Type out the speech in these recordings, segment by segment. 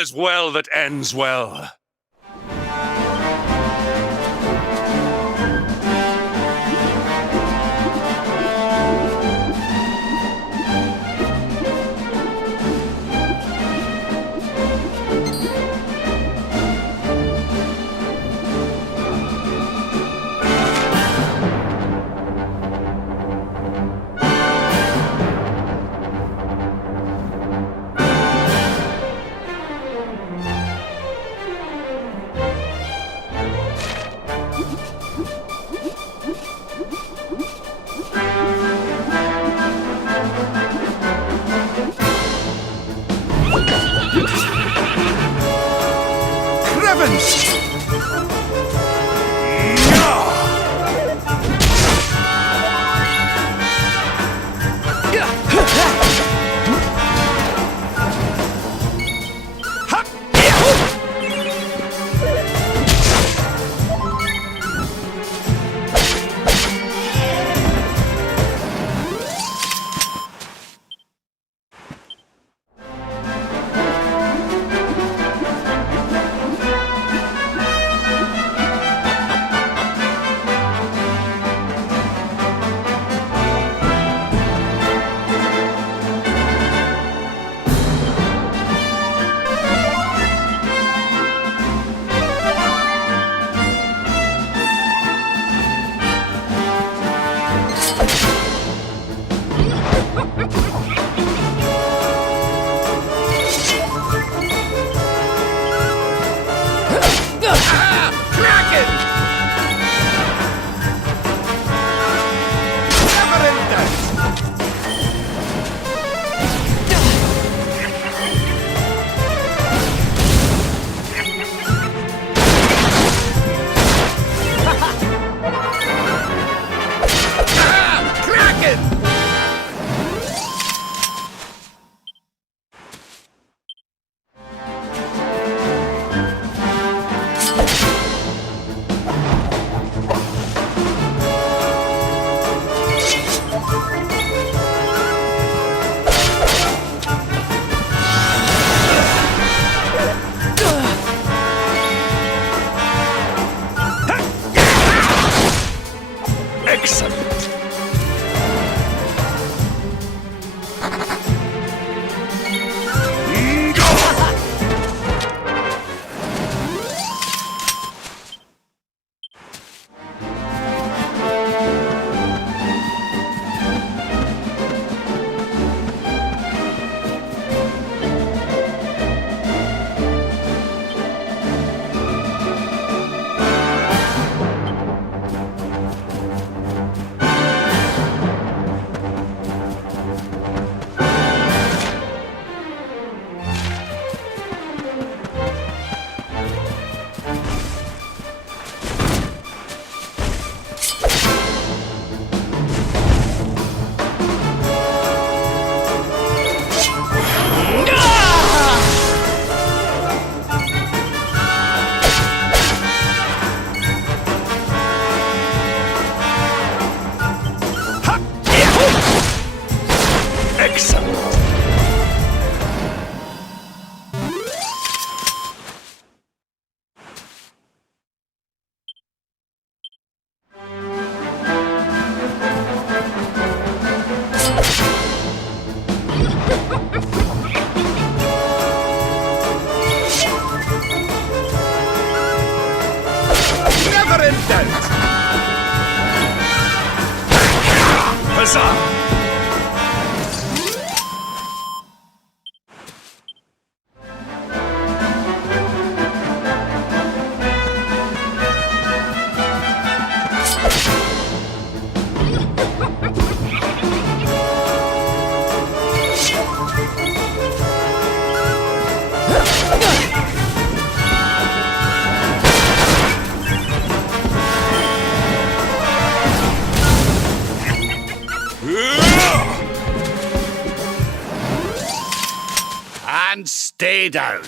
is well that ends well. Huzzah! And stay down.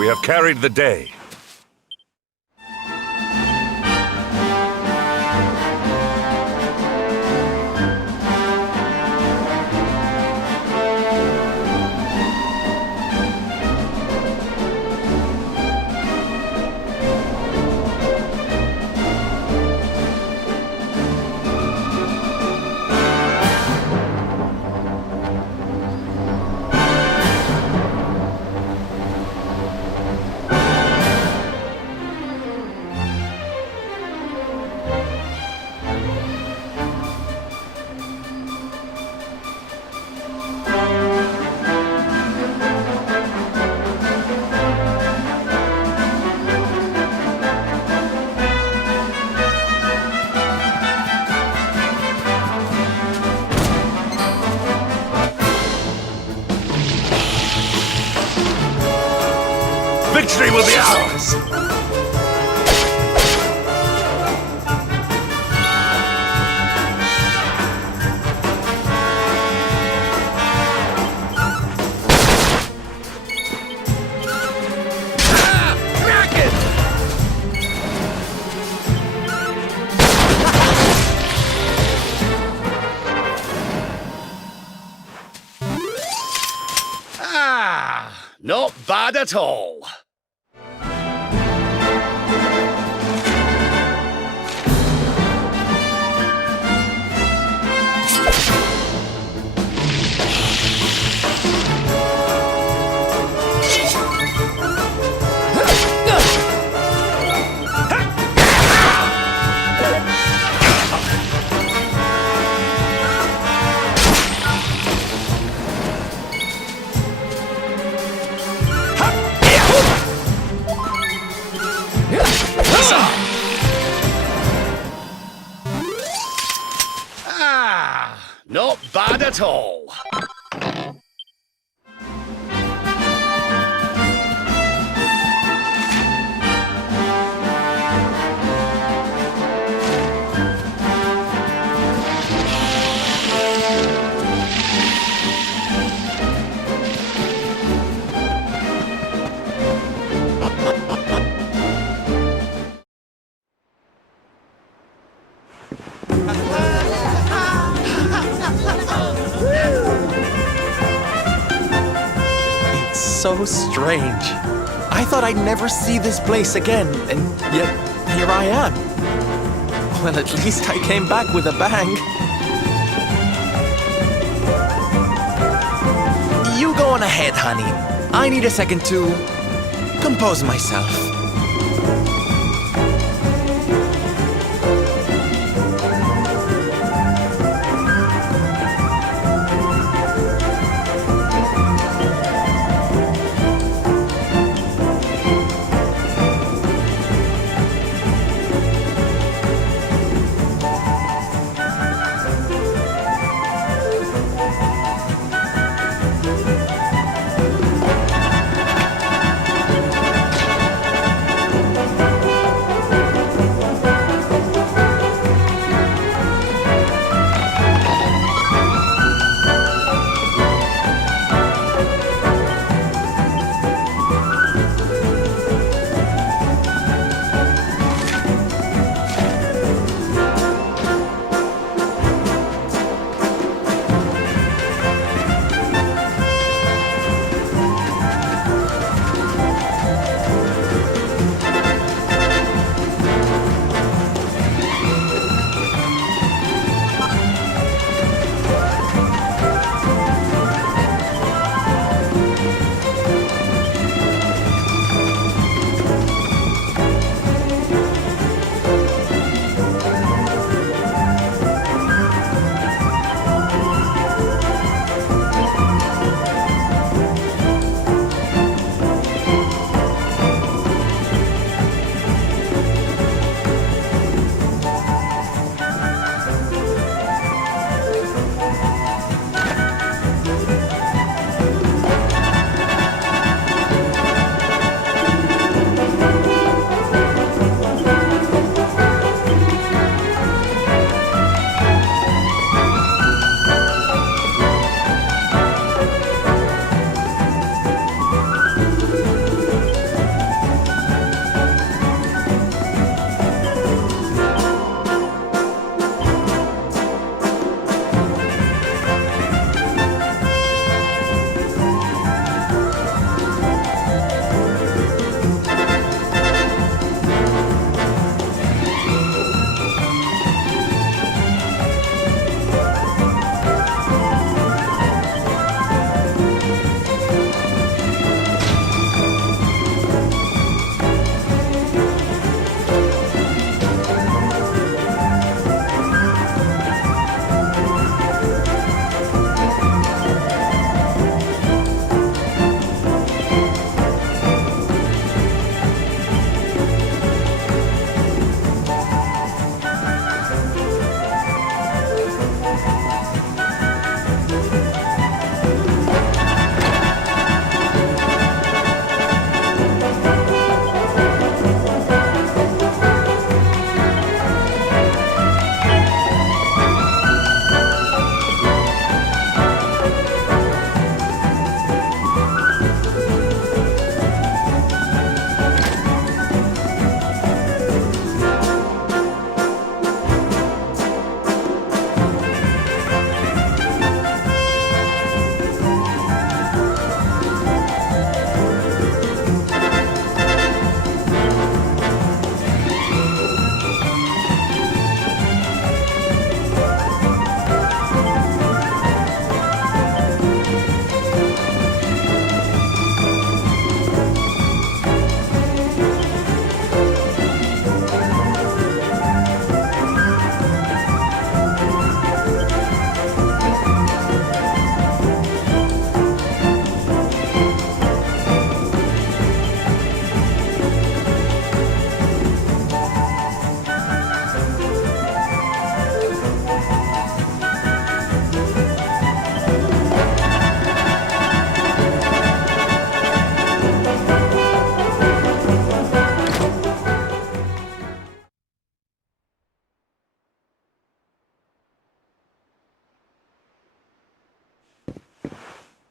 We have carried the day. Victory will be ours! not bad at all. Not bad at all. So strange. I thought I'd never see this place again, and yet here I am. Well, at least I came back with a bang. You go on ahead, honey. I need a second to compose myself.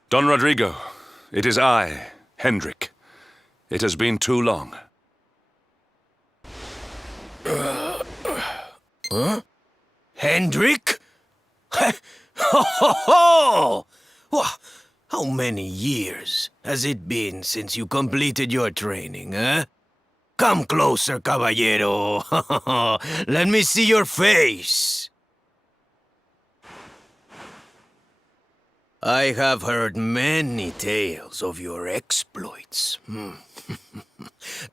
Don Rodrigo, it is I, Hendrik. It has been too long. Hendrik? Ho ho ho! Wha- How many years has it been since you completed your training, eh? Come closer, caballero. Let me see your face. I have heard many tales of your exploits.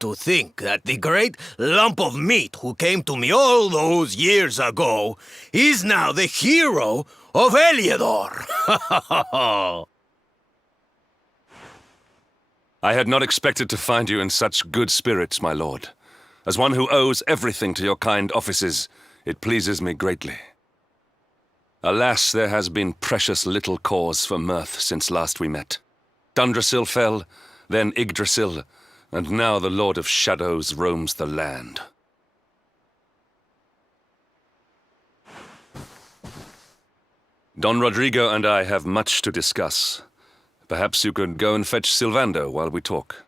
To think that the great lump of meat who came to me all those years ago is now the hero of Eliodor. I had not expected to find you in such good spirits, my lord. As one who owes everything to your kind offices, it pleases me greatly. Alas, there has been precious little cause for mirth since last we met. Dundrasil fell, then Yggdrasil, and now the Lord of Shadows roams the land. Don Rodrigo and I have much to discuss. Perhaps you could go and fetch Sylvando while we talk.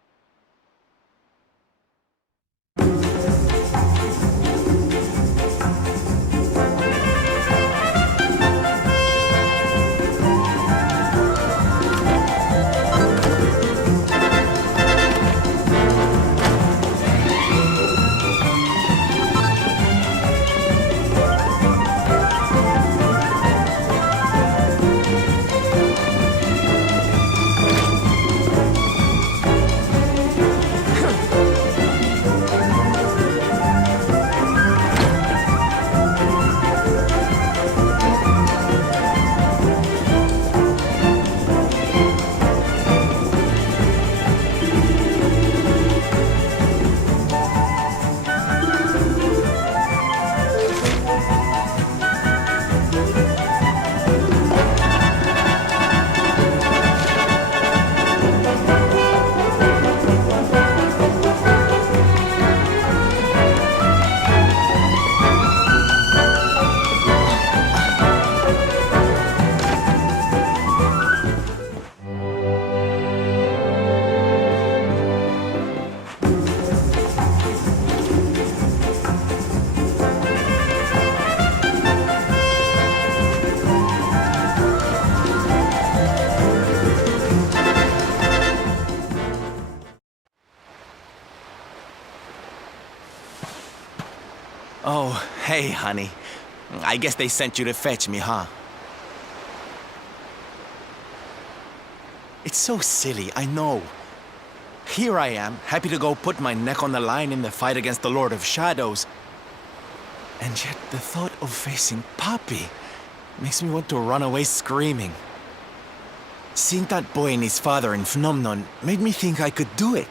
Oh, hey, honey. I guess they sent you to fetch me, huh? It's so silly, I know. Here I am, happy to go put my neck on the line in the fight against the Lord of Shadows. And yet the thought of facing Papi makes me want to run away screaming. Seeing that boy and his father in Phnomnon made me think I could do it.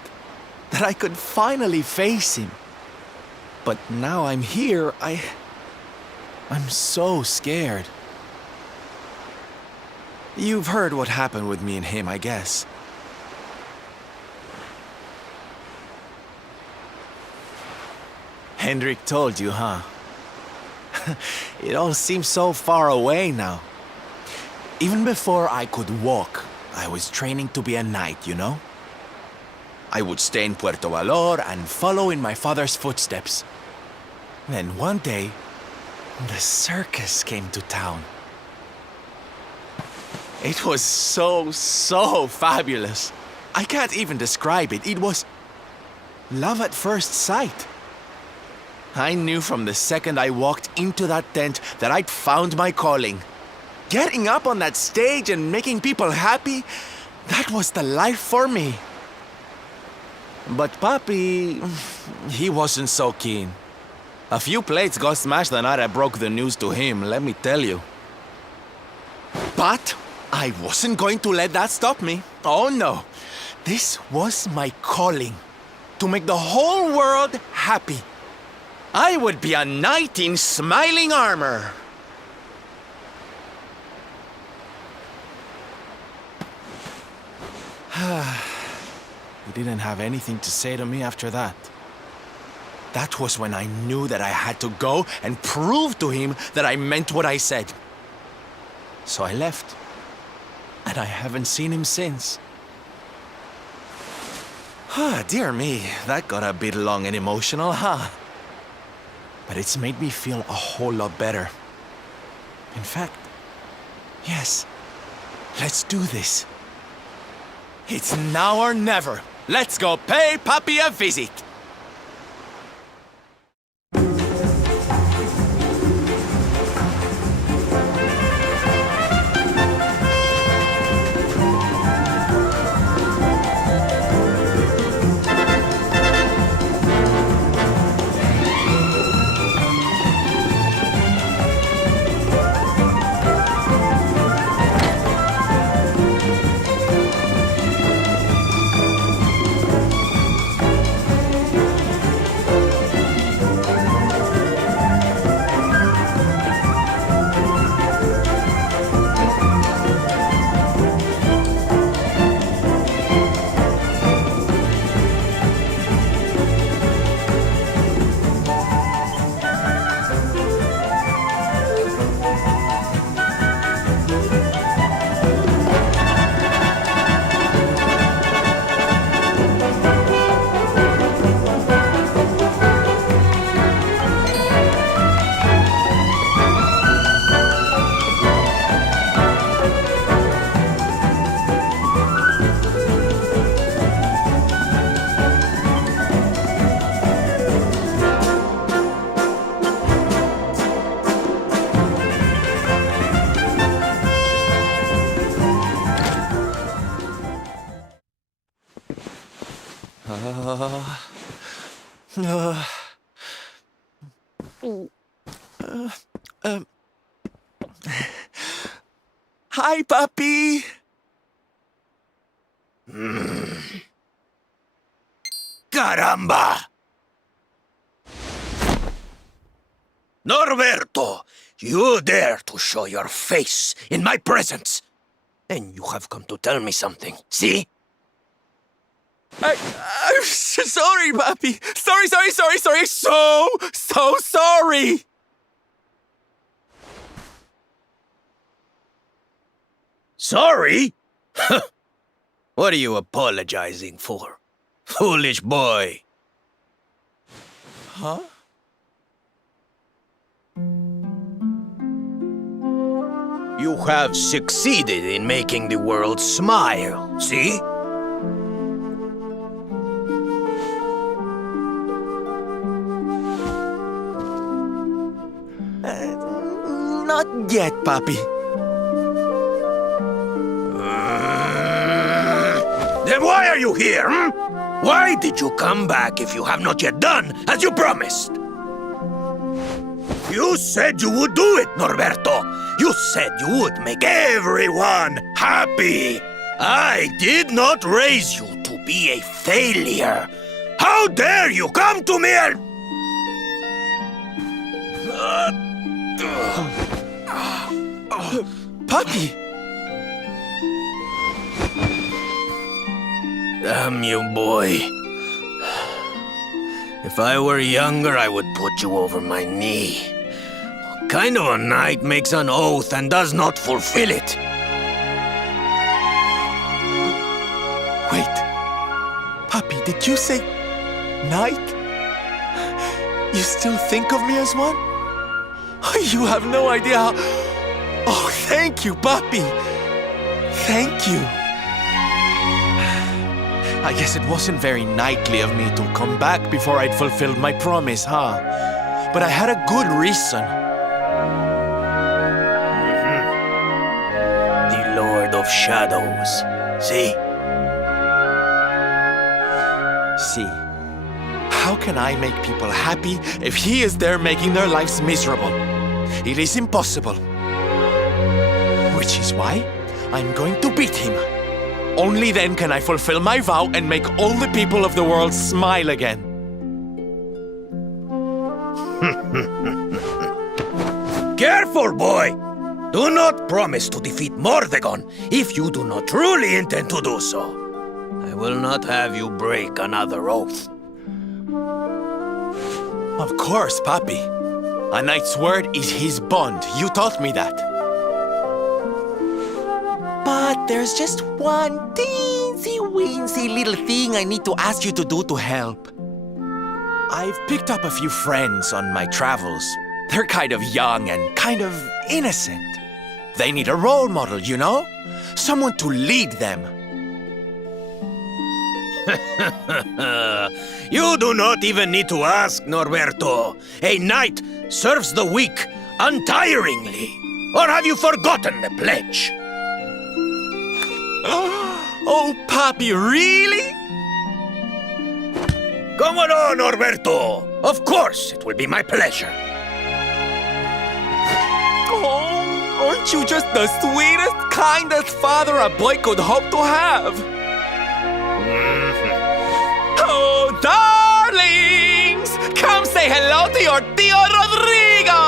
That I could finally face him. But now I'm here, I'm so scared. You've heard what happened with me and him, I guess. Hendrik told you, huh? It all seems so far away now. Even before I could walk, I was training to be a knight, you know? I would stay in Puerto Valor and follow in my father's footsteps. Then one day, the circus came to town. It was so fabulous. I can't even describe it. It was love at first sight. I knew from the second I walked into that tent that I'd found my calling. Getting up on that stage and making people happy, that was the life for me. But Papi, he wasn't so keen. A few plates got smashed the night I broke the news to him, let me tell you. But I wasn't going to let that stop me. Oh no. This was my calling. To make the whole world happy. I would be a knight in smiling armor. He didn't have anything to say to me after that. That was when I knew that I had to go and prove to him that I meant what I said. So I left. and I haven't seen him since. Dear me, that got a bit long and emotional, huh? But it's made me feel a whole lot better. In fact, yes, let's do this. It's now or never. Let's go pay Papi a visit. Hi, Papi. Caramba! Norberto, you dare to show your face in my presence. And you have come to tell me something, see? I'm sorry, Papi. Sorry. So sorry. Sorry? What are you apologizing for? Foolish boy. Huh? You have succeeded in making the world smile, see? Not yet, Papi. Then why are you here, hmm? Why did you come back if you have not yet done as you promised? You said you would do it, Norberto. You said you would make everyone happy. I did not raise you to be a failure. How dare you come to me and... Papi! Damn you, boy. If I were younger, I would put you over my knee. What kind of a knight makes an oath and does not fulfill it? Wait. Papi, did you say knight? You still think of me as one? You have no idea how... Oh, thank you, Papi. Thank you. I guess it wasn't very knightly of me to come back before I'd fulfilled my promise, huh? But I had a good reason. The Lord of Shadows. See? See, how can I make people happy if he is there making their lives miserable? It is impossible. Which is why I'm going to beat him. Only then can I fulfill my vow and make all the people of the world smile again. Careful, boy! Do not promise to defeat Mordegon if you do not truly intend to do so. I will not have you break another oath. Of course, Papi. A knight's word is his bond. You taught me that. But There's just one teensy-weensy little thing I need to ask you to do to help. I've picked up a few friends on my travels. They're kind of young and kind of innocent. They need a role model, you know? Someone to lead them. You do not even need to ask, Norberto. A knight serves the weak untiringly. Or have you forgotten the pledge? Oh, Papi, really? Come on, Norberto. Of course, it will be my pleasure. Oh, aren't you just the sweetest, kindest father a boy could hope to have? Oh, darlings! Come say hello to your Tio Rodrigo!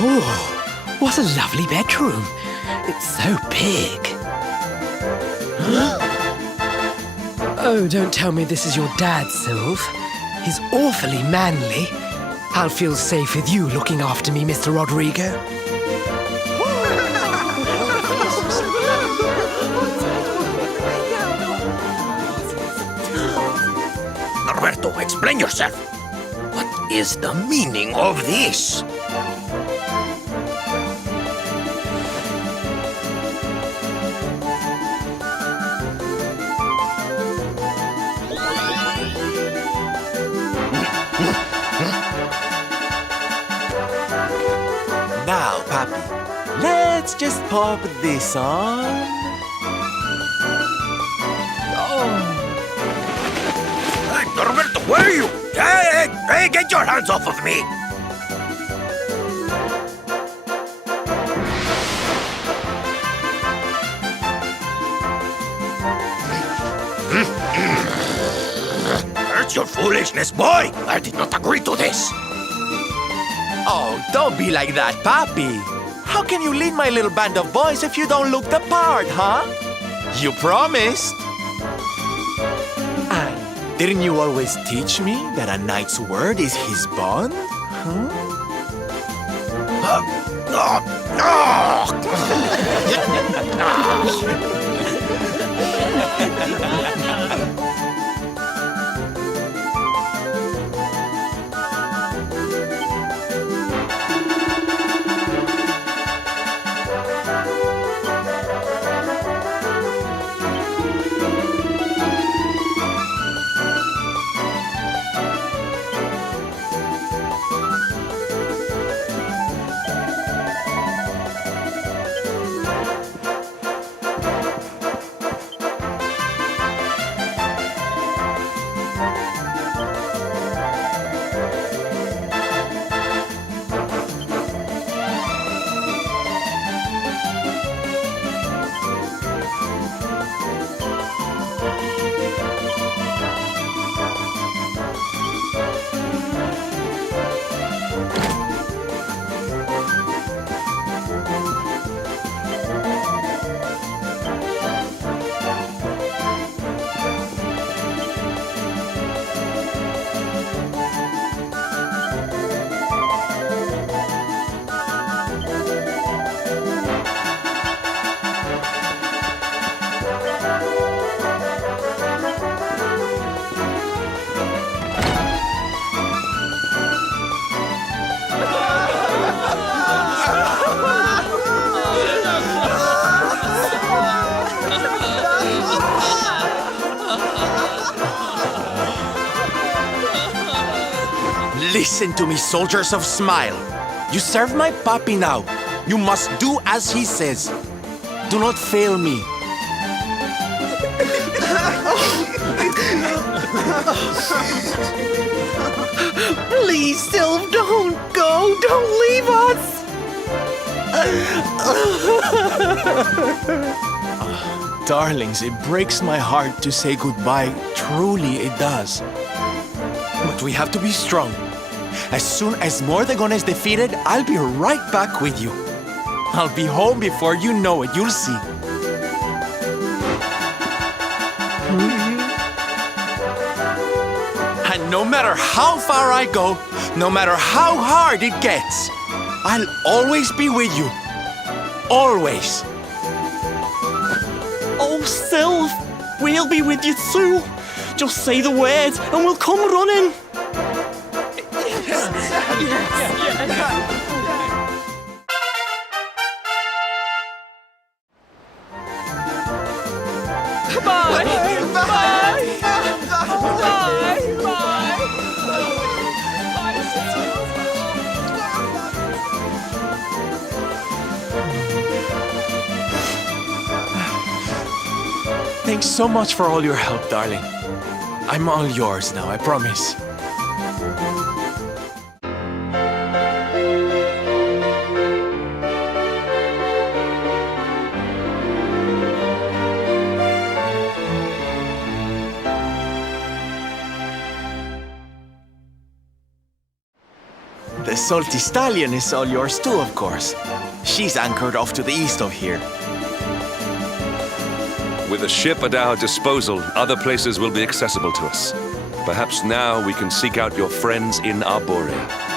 Oh, what a lovely bedroom. It's so big. Oh, don't tell me this is your dad, Sylve. He's awfully manly. I'll feel safe with you looking after me, Mr. Rodrigo. Norberto, explain yourself. What is the meaning of this? Now, Papi, let's just pop this on. Hey, Norberto, where are you? Hey, get your hands off of me! That's your foolishness, boy! I did not agree to this! Oh, don't be like that, Papi. How can you lead my little band of boys if you don't look the part, huh? You promised. And didn't you always teach me that a knight's word is his bond? Huh? Listen to me, soldiers of Smile. You serve my papi now. You must do as he says. Do not fail me. Please, Sylve, don't go. Don't leave us. Darlings, it breaks my heart to say goodbye. Truly, it does. But we have to be strong. As soon as Mordegon is defeated, I'll be right back with you. I'll be home before you know it, you'll see. And no matter how far I go, no matter how hard it gets, I'll always be with you. Always. Oh, Sylv, we'll be with you too. Just say the word and we'll come running. Thanks so much for all your help, darling. I'm all yours now, I promise. The salty stallion is all yours too, of course. She's anchored off to the east of here. With a ship at our disposal, other places will be accessible to us. Perhaps now we can seek out your friends in Arborea.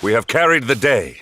We have carried the day.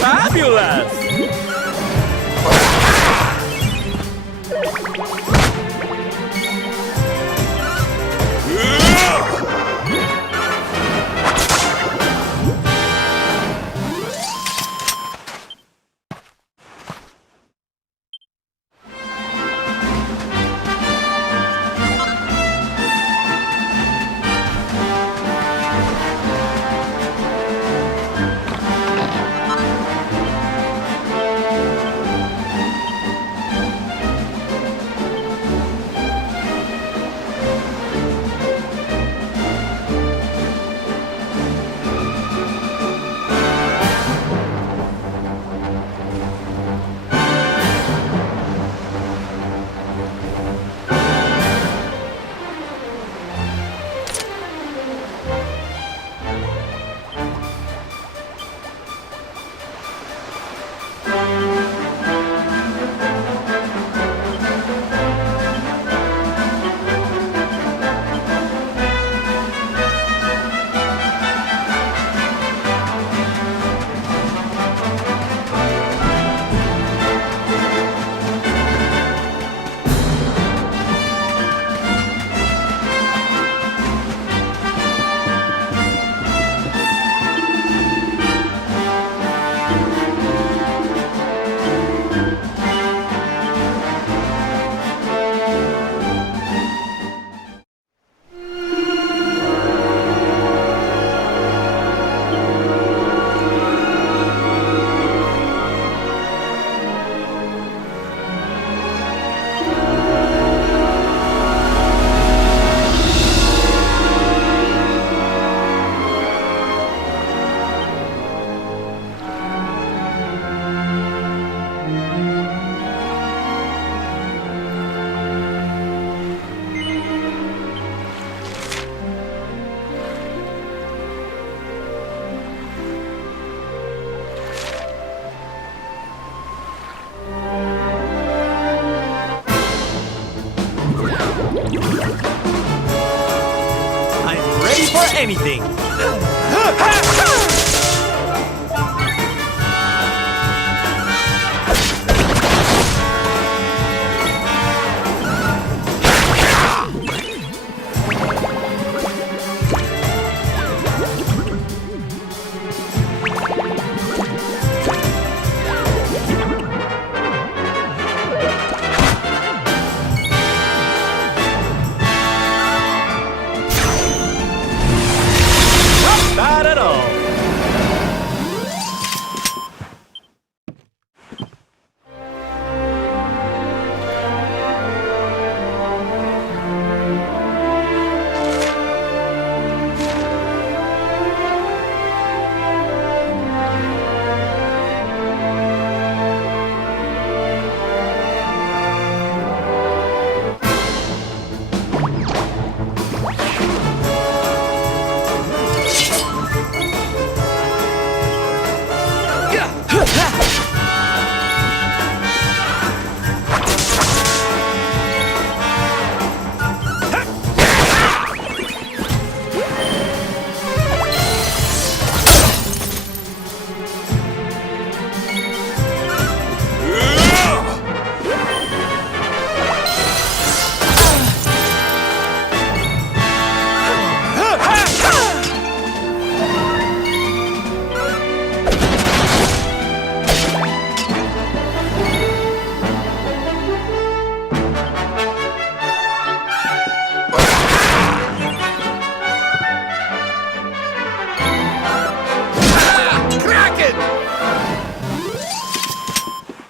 Fabulous!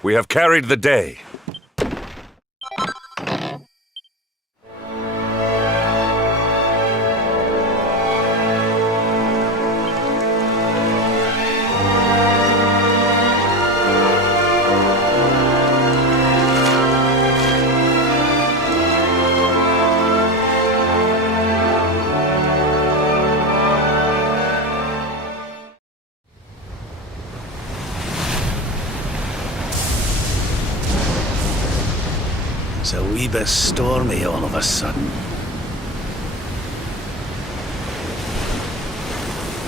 We have carried the day. It's a wee bit stormy all of a sudden.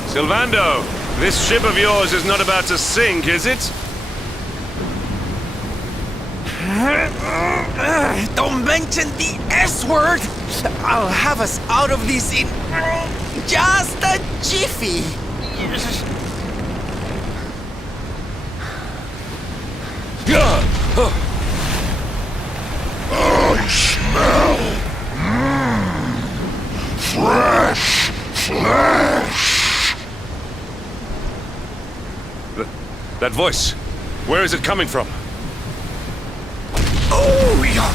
Sylvando, this ship of yours is not about to sink, is it? Don't mention the S word! I'll have us out of this in just a jiffy! I smell fresh flesh. That voice, where is it coming from? Oh, yeah.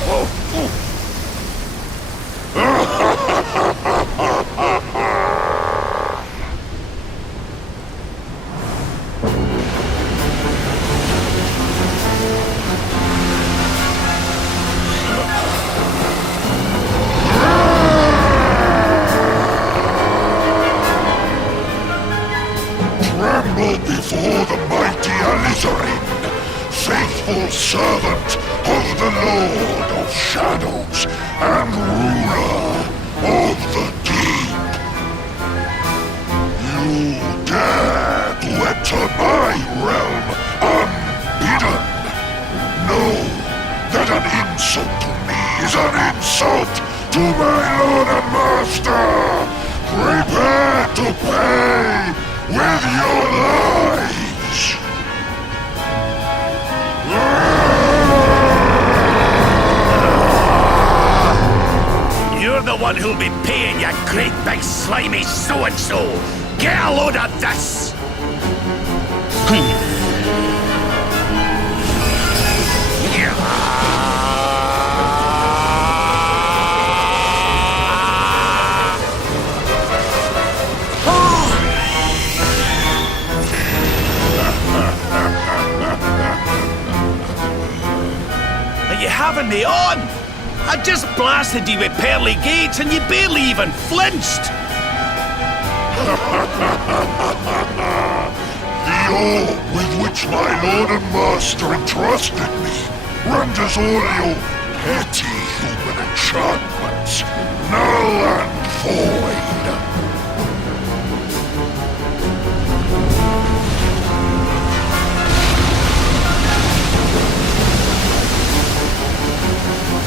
Tremble before the mighty Elusive, faithful servant of the Lord of Shadows and ruler of the deep. You dare to enter my realm unbidden. Know that an insult to me is an insult to my lord and master. Prepare to pay with your lives. You're the one who'll be paying, you great big slimy so-and-so! Get a load of this! Are you having me on? I just blasted you with pearly gates and you barely even flinched! The awe with which my lord and master entrusted me renders all your petty human enchantments null and void.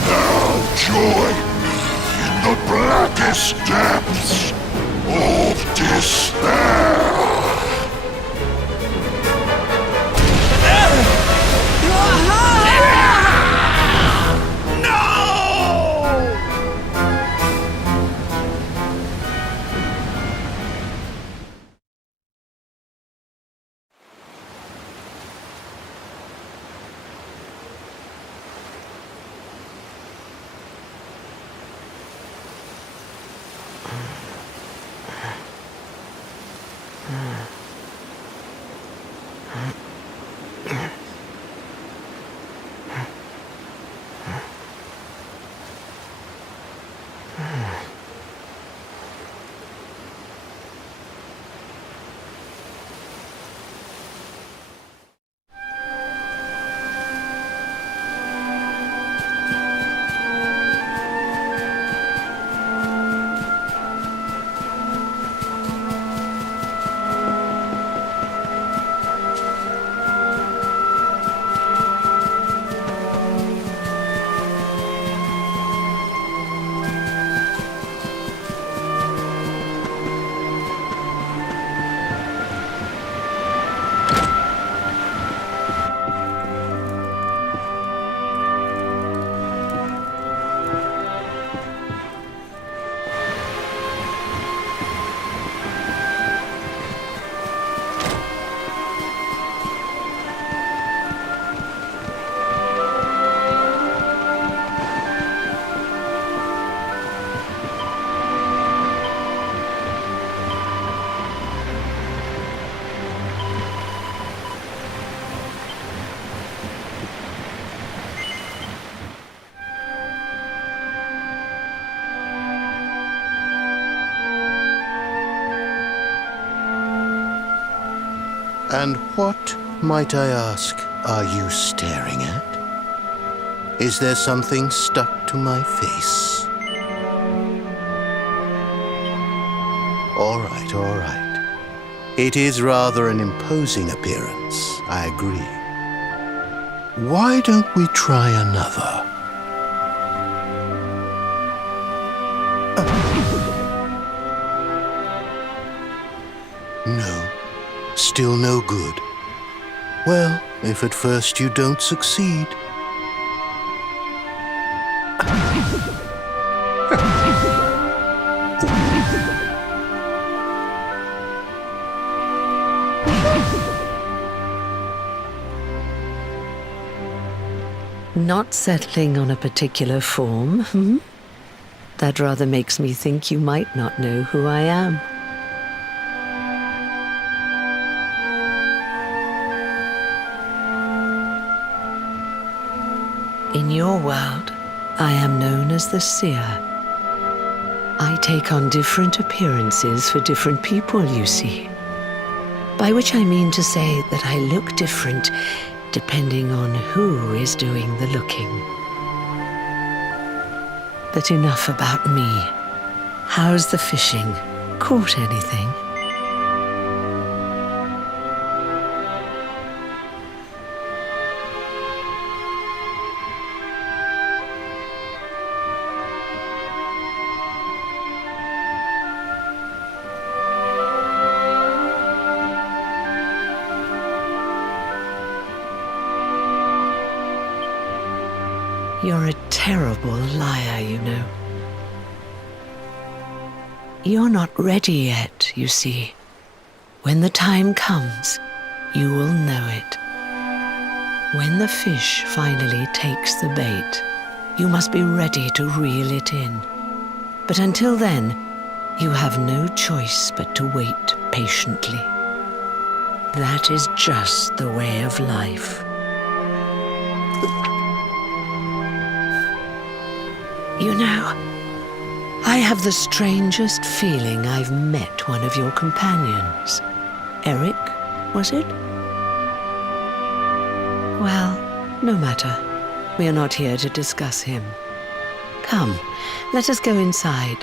Now join me in the blackest depths of despair. And what, might I ask, are you staring at? Is there something stuck to my face? All right, all right. It is rather an imposing appearance, I agree. Why don't we try another? No, still no good. Well, if at first you don't succeed. Not settling on a particular form, hmm? That rather makes me think you might not know who I am. In your world, I am known as the Seer. I take on different appearances for different people, you see. By which I mean to say that I look different depending on who is doing the looking. But enough about me. How's the fishing? Caught anything? You're a terrible liar, you know. You're not ready yet, you see. When the time comes, you will know it. When the fish finally takes the bait, you must be ready to reel it in. But until then, you have no choice but to wait patiently. That is just the way of life. You know, I have the strangest feeling I've met one of your companions. Eric, was it? Well, no matter. We are not here to discuss him. Come, let us go inside.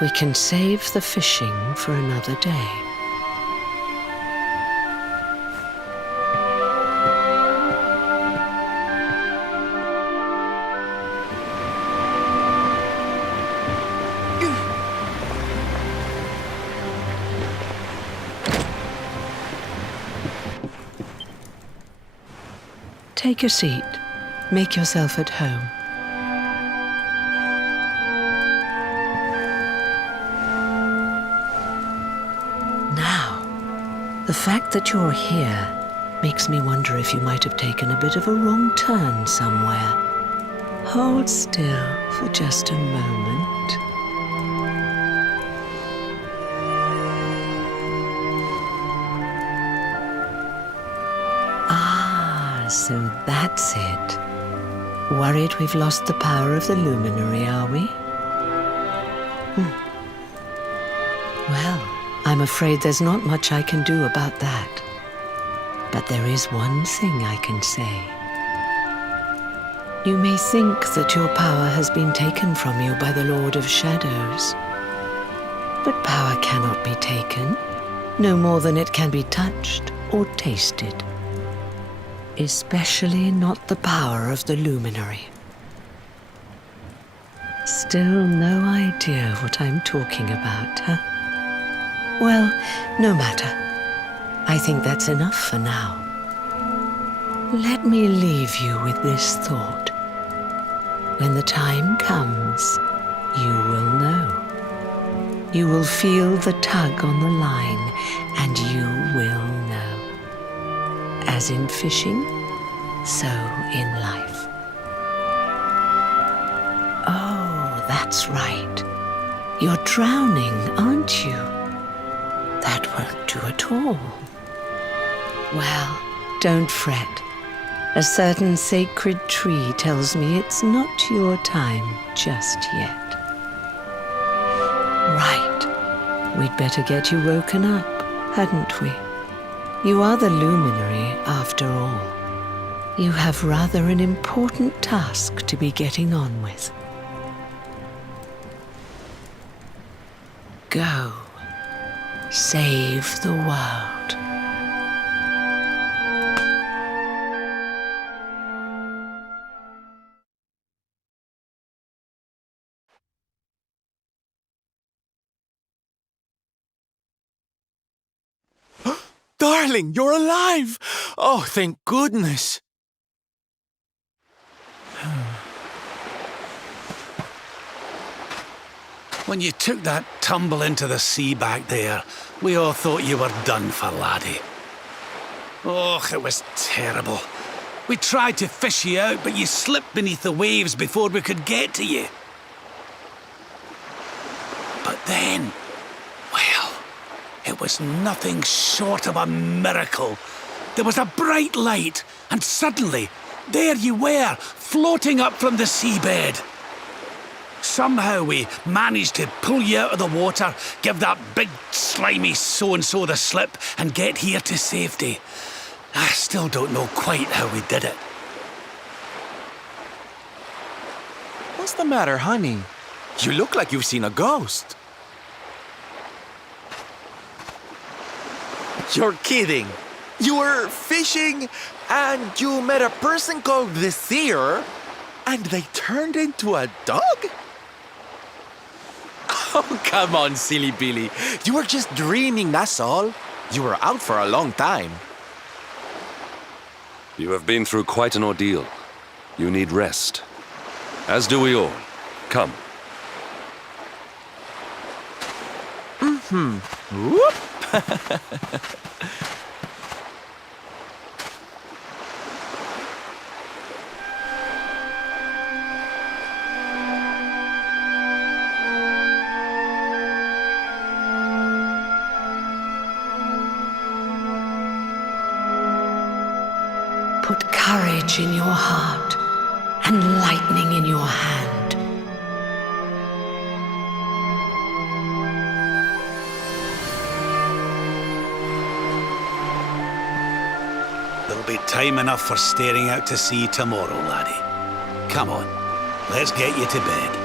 We can save the fishing for another day. Take your seat. Make yourself at home. Now, the fact that you're here makes me wonder if you might have taken a bit of a wrong turn somewhere. Hold still for just a moment. So that's it. Worried we've lost the power of the luminary, are we? Well, I'm afraid there's not much I can do about that. But there is one thing I can say. You may think that your power has been taken from you by the Lord of Shadows. But power cannot be taken, no more than it can be touched or tasted. Especially not the power of the luminary. Still no idea what I'm talking about, huh? Well, no matter. I think that's enough for now. Let me leave you with this thought. When the time comes, you will know. You will feel the tug on the line, and you will know. As in fishing, so in life. Oh, that's right. You're drowning, aren't you? That won't do at all. Well, don't fret. A certain sacred tree tells me it's not your time just yet. Right. We'd better get you woken up, hadn't we? You are the luminary, after all. You have rather an important task to be getting on with. Go. Save the world. Darling, you're alive! Oh, thank goodness! When you took that tumble into the sea back there, we all thought you were done for, laddie. Oh, it was terrible. We tried to fish you out, but you slipped beneath the waves before we could get to you. But then, well, it was nothing short of a miracle. There was a bright light, and suddenly, there you were, floating up from the seabed. Somehow we managed to pull you out of the water, give that big, slimy so-and-so the slip, and get here to safety. I still don't know quite how we did it. What's the matter, honey? You look like you've seen a ghost. You're kidding. You were fishing, and you met a person called the Seer, and they turned into a dog? Oh, come on, silly Billy. You were just dreaming, that's all. You were out for a long time. You have been through quite an ordeal. You need rest. As do we all. Come. Whoop! Put courage in your heart and lightning in your hand. There'll be time enough for staring out to sea tomorrow, laddie. Come on, let's get you to bed.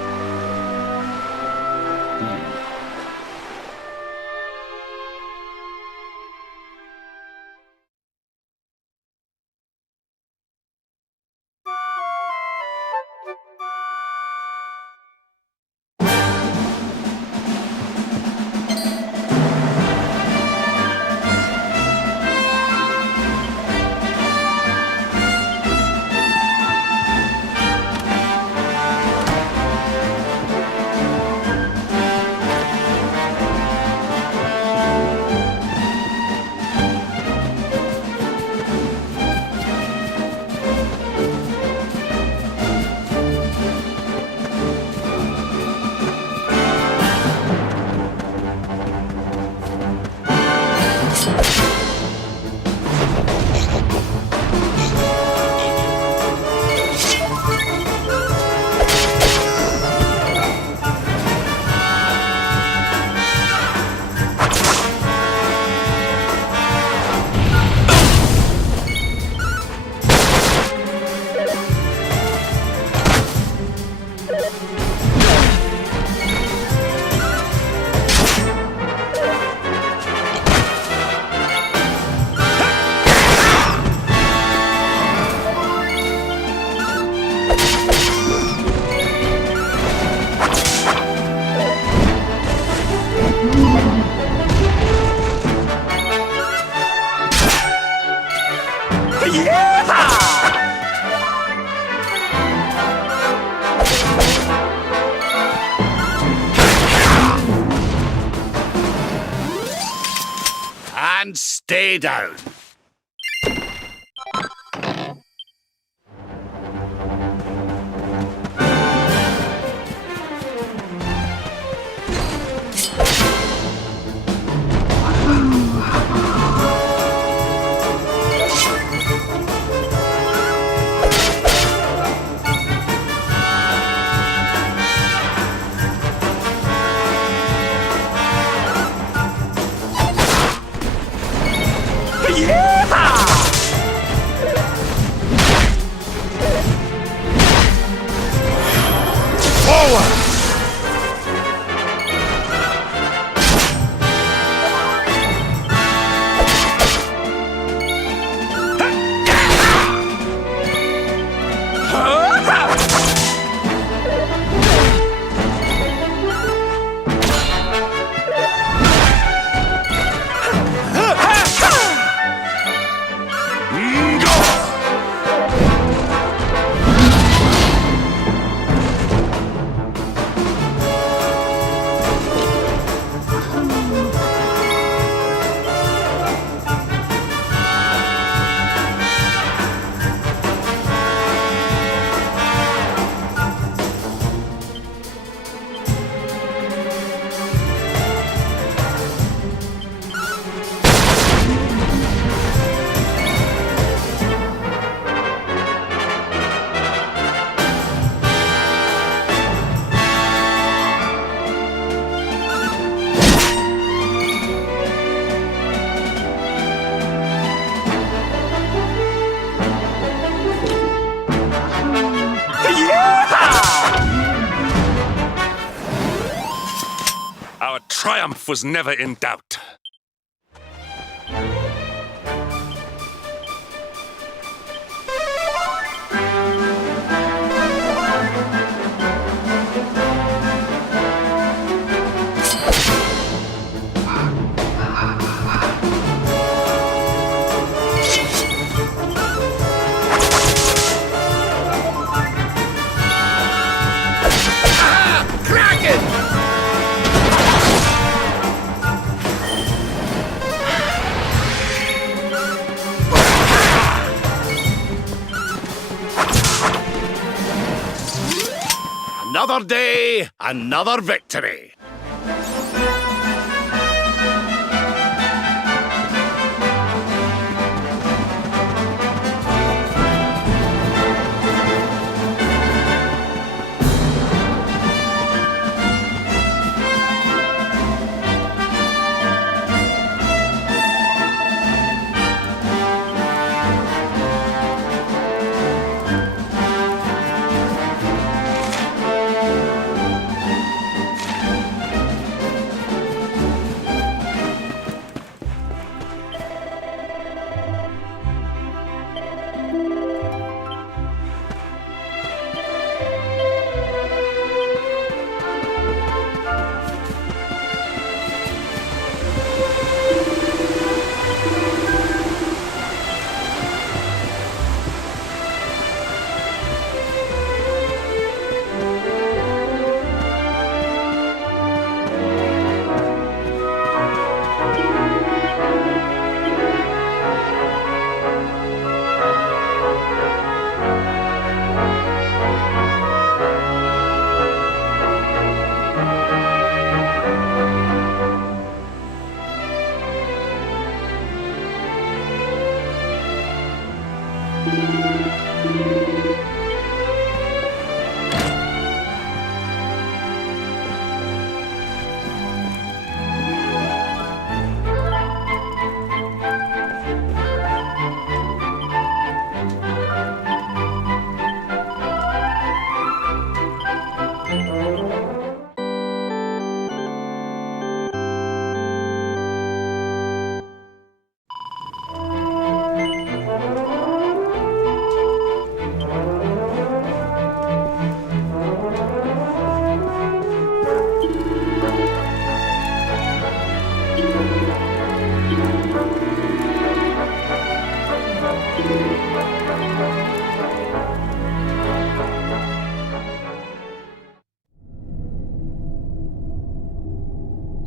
And stay down. Our triumph was never in doubt. Another day, another victory.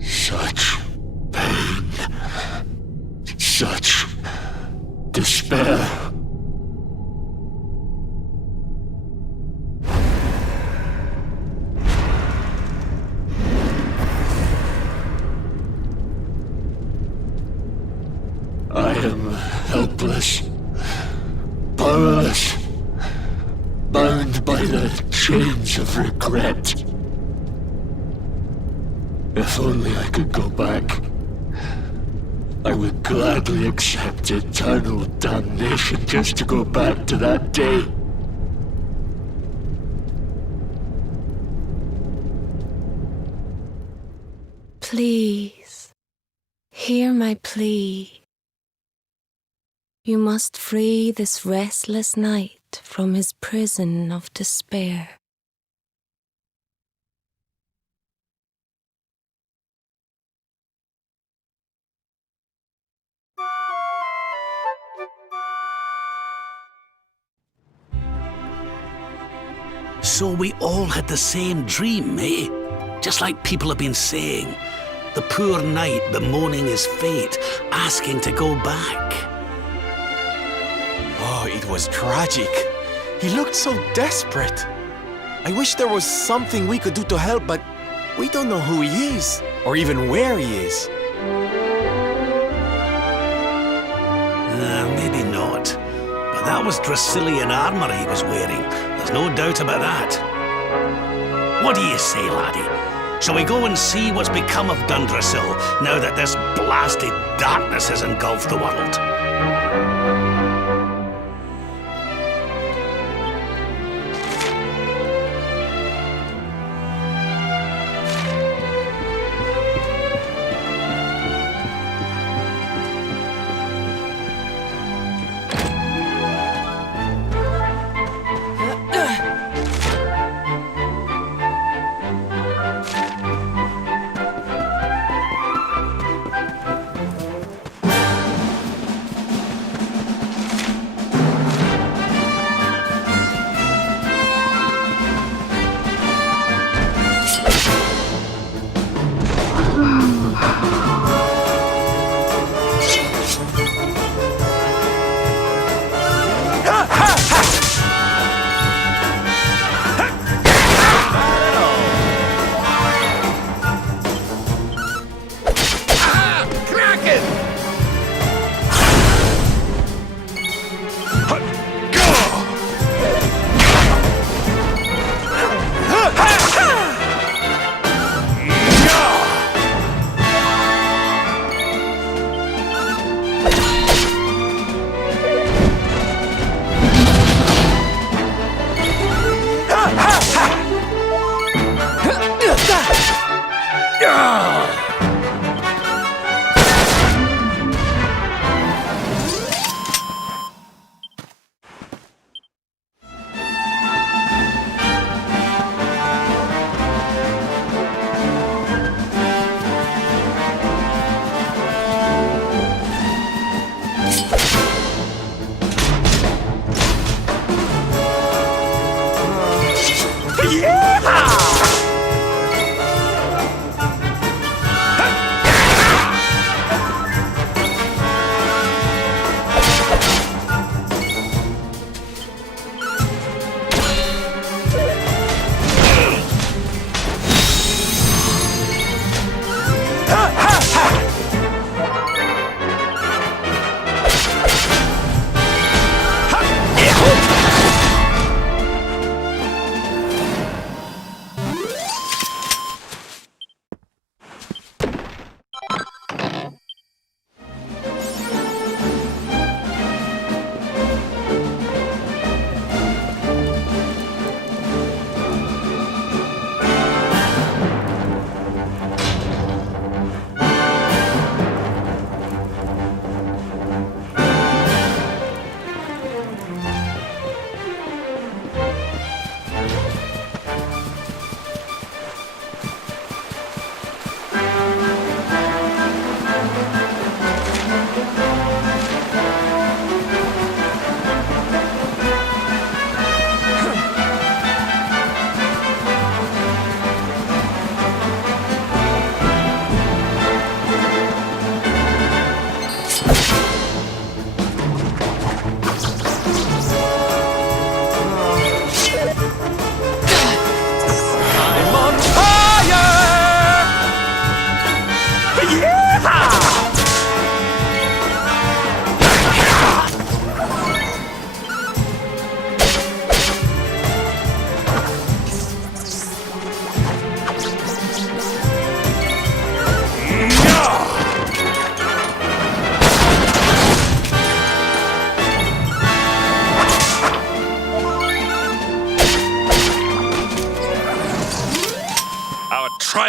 Such pain. Such despair. I am helpless, powerless, bound by the chains of regret. If only I could go back, I would gladly accept eternal damnation just to go back to that day. Please, hear my plea. You must free this restless knight from his prison of despair. So we all had the same dream, eh? Just like people have been saying. The poor knight bemoaning his fate, asking to go back. Oh, it was tragic. He looked so desperate. I wish there was something we could do to help, but we don't know who he is, or even where he is. Maybe not. But that was Dracilian armor he was wearing. There's no doubt about that. What do you say, laddie? Shall we go and see what's become of Dundrasil now that this blasted darkness has engulfed the world?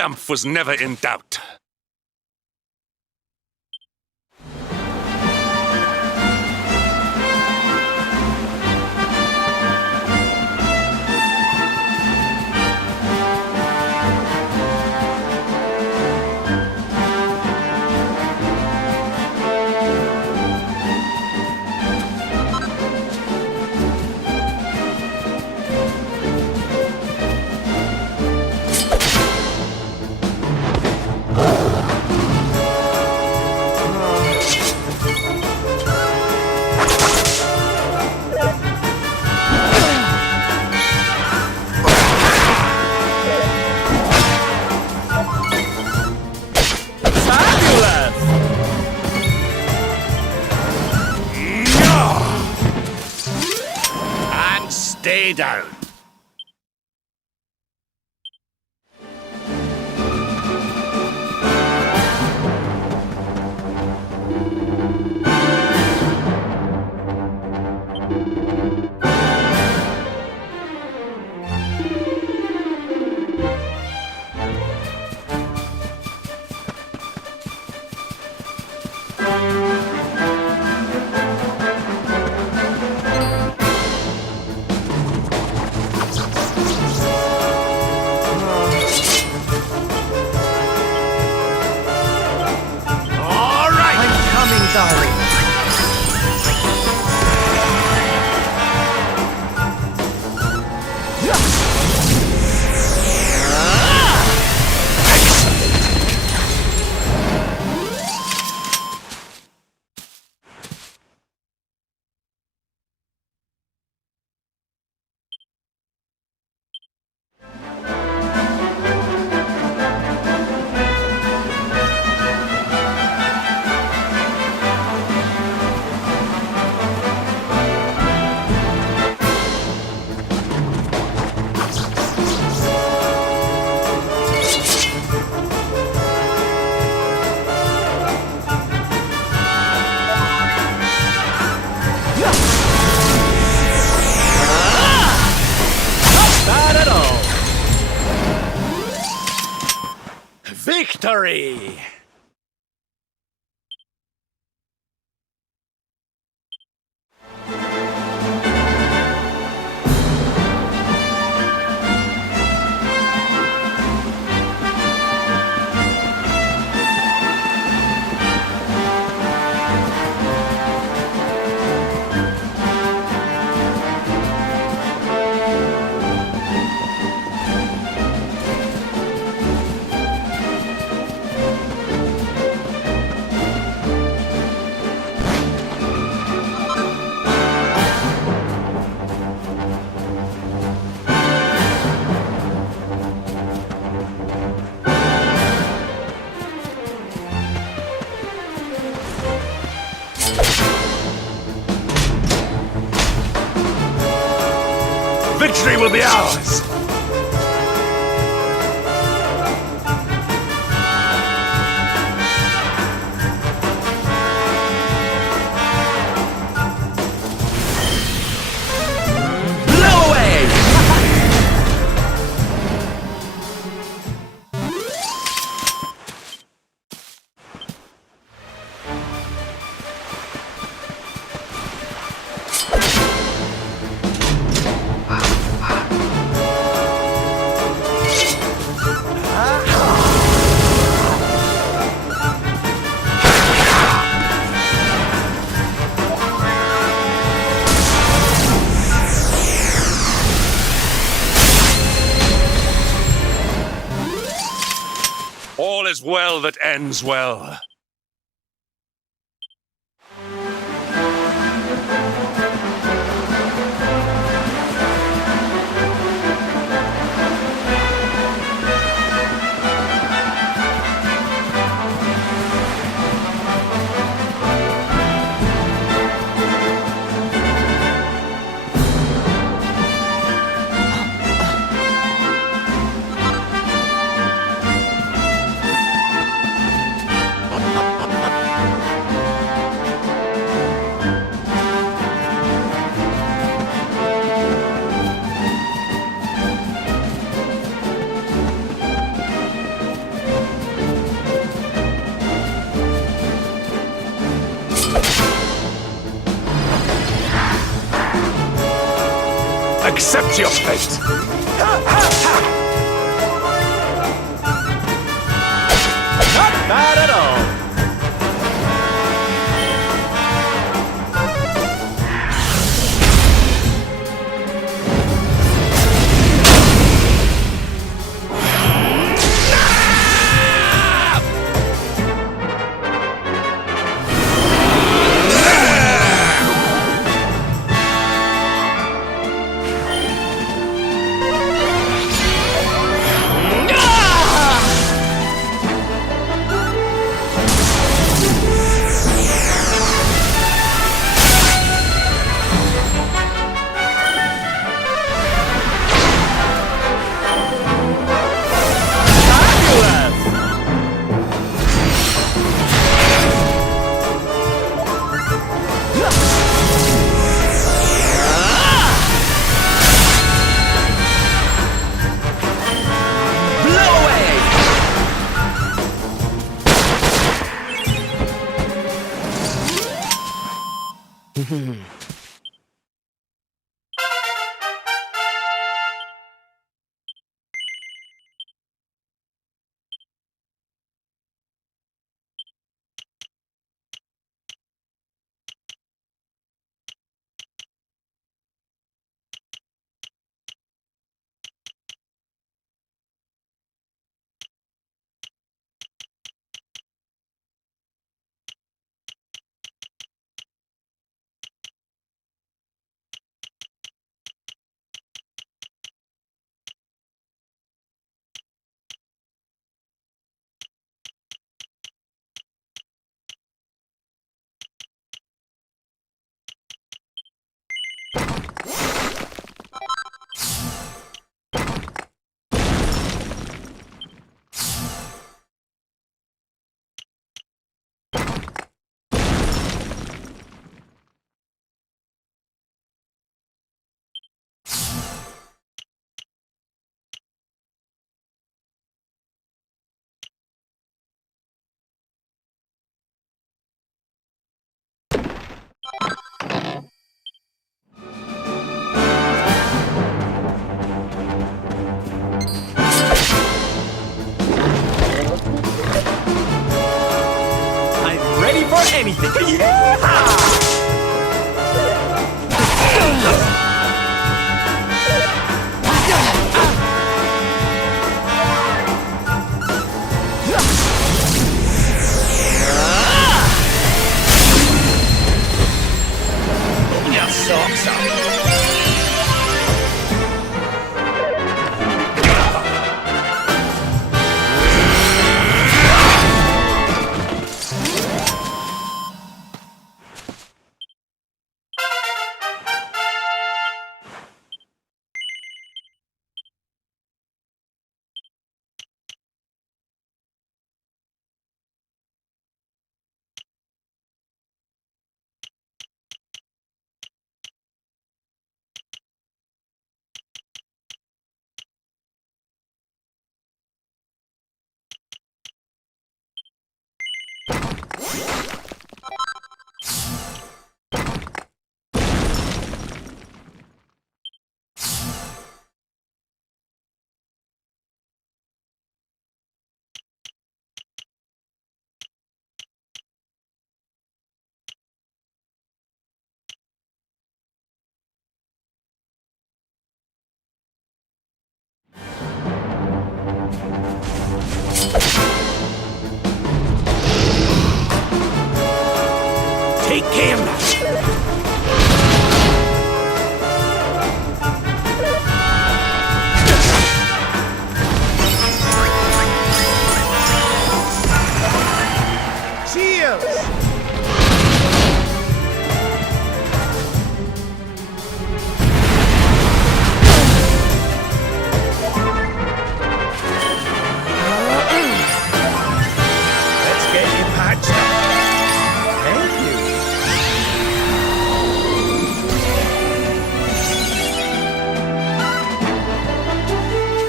triumph was never in doubt. And stay down. Victory! Victory will be ours! Blow away! All is well that ends well. Accept your fate! Not bad at all. Anything. Yeah! Your socks up. Take care now.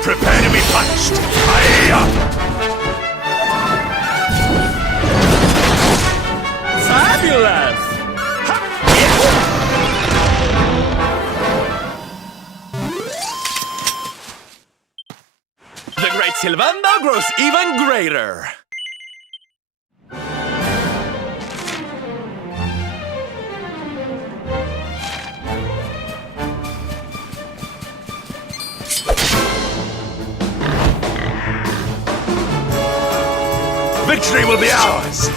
Prepare to be punched! Hi-ya! Fabulous! Silvando grows even greater. Victory will be ours!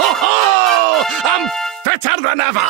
Ho ho! I'm fitter than ever!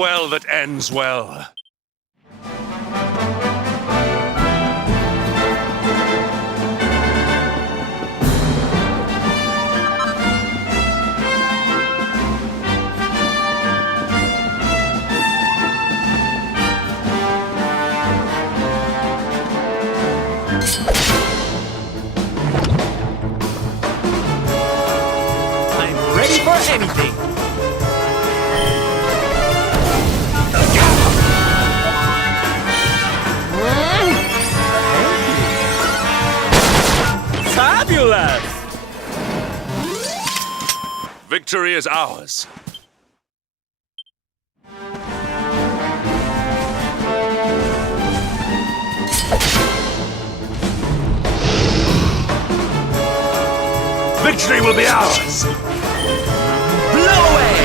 well that ends well. I'm ready for anything. Fabulous! Victory is ours. Victory will be ours. Blow away!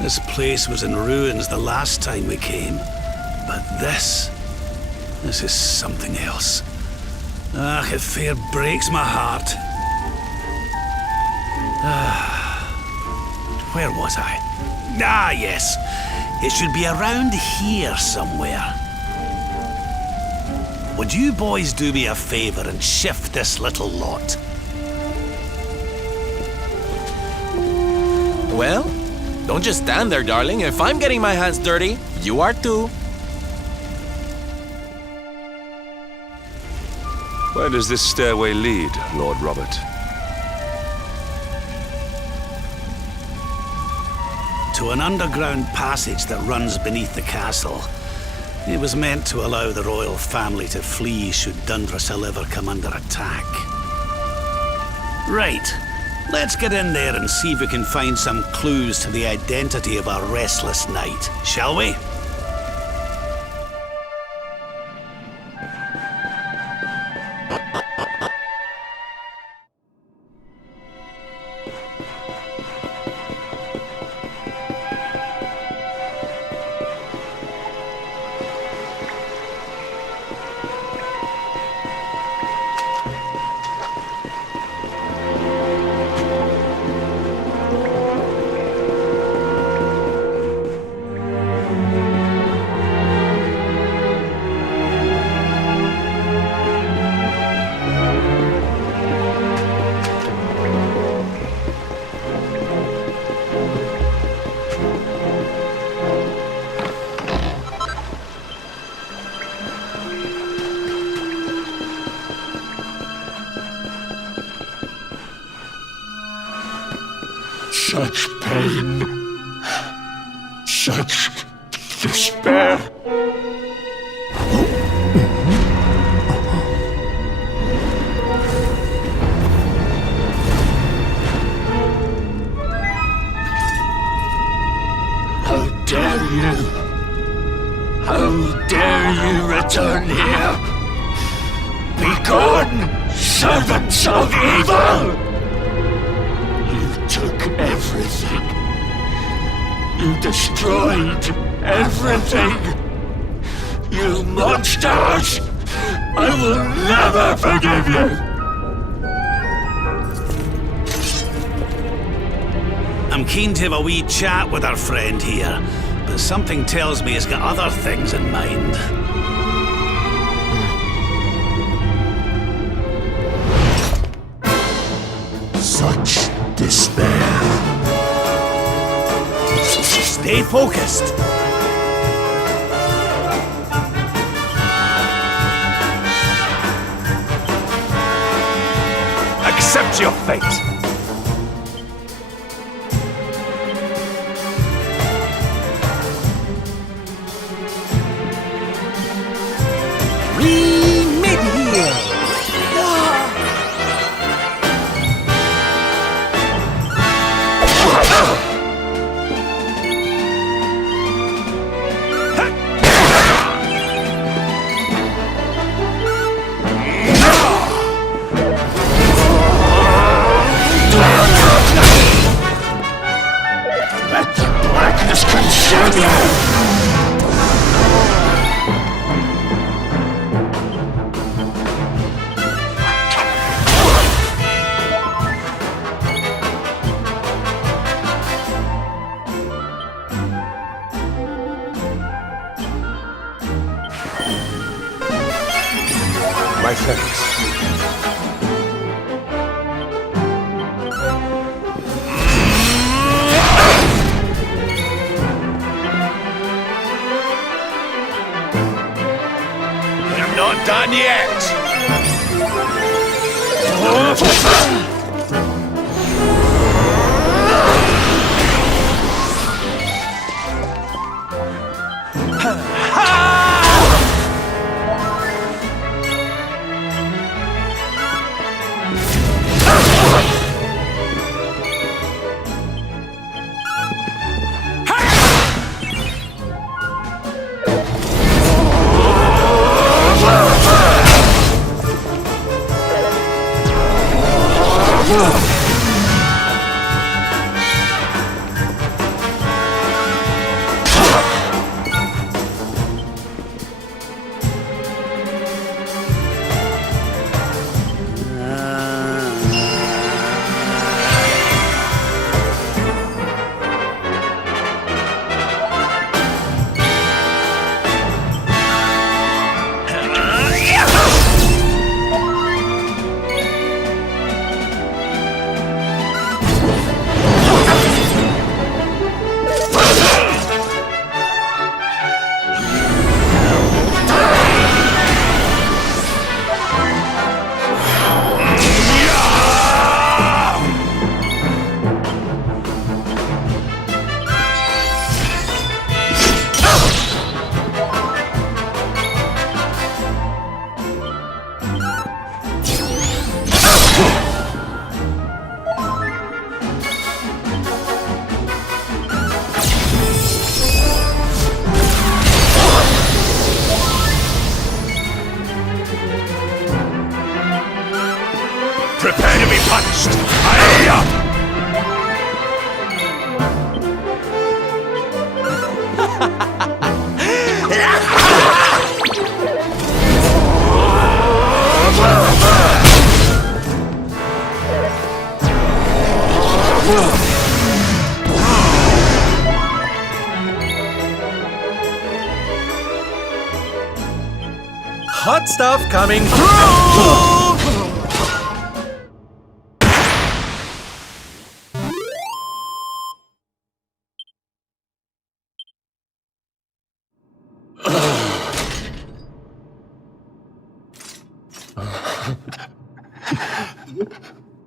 This place was in ruins the last time we came. But this is something else. Ah, it fair breaks my heart. Where was I? Ah, yes. It should be around here somewhere. Would you boys do me a favor and shift this little lot? Well, don't just stand there, darling. If I'm getting my hands dirty, you are too. Where does this stairway lead, Lord Robert? To an underground passage that runs beneath the castle. It was meant to allow the royal family to flee should Dundrusil ever come under attack. Right. Let's get in there and see if we can find some clues to the identity of our restless knight, shall we? Such pain. Such despair. How dare you? How dare you return here? Begone, servants of evil! You took everything. You destroyed everything. You monsters! I will never forgive you! I'm keen to have a wee chat with our friend here, but something tells me he's got other things in mind. Such despair. Stay focused. Accept your fate. We meet here. Let the blackness consume you! My thanks. I'm not done yet! Prepare to be punched! Hot stuff coming through!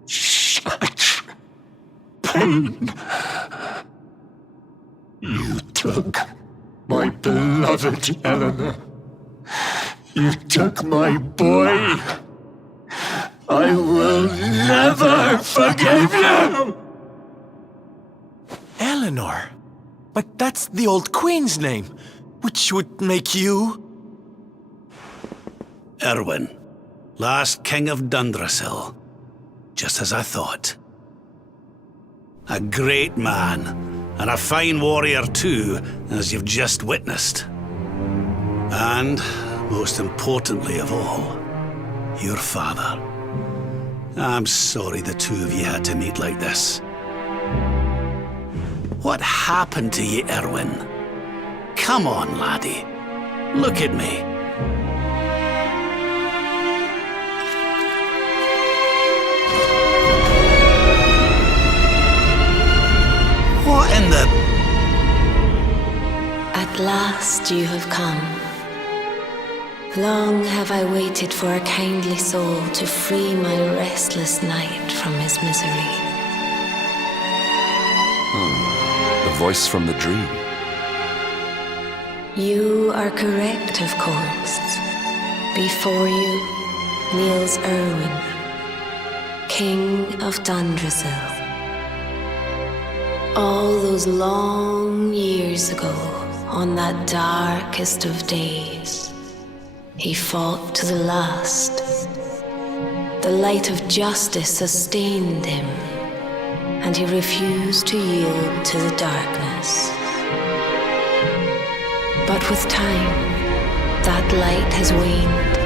Such pain. You took my beloved Eleanor. You took my boy. I will never forgive you! Eleanor? But that's the old queen's name, which would make you... Erwin, last king of Dundrasil. Just as I thought. A great man, and a fine warrior too, as you've just witnessed. And, most importantly of all, your father. I'm sorry the two of you had to meet like this. What happened to you, Erwin? Come on, laddie. Look at me. What in the... At last you have come. Long have I waited for a kindly soul to free my restless knight from his misery. The voice from the dream. You are correct, of course. Before you kneels Erwin, King of Dundrasil. All those long years ago, on that darkest of days, he fought to the last. The light of justice sustained him, and he refused to yield to the darkness. But with time, that light has waned,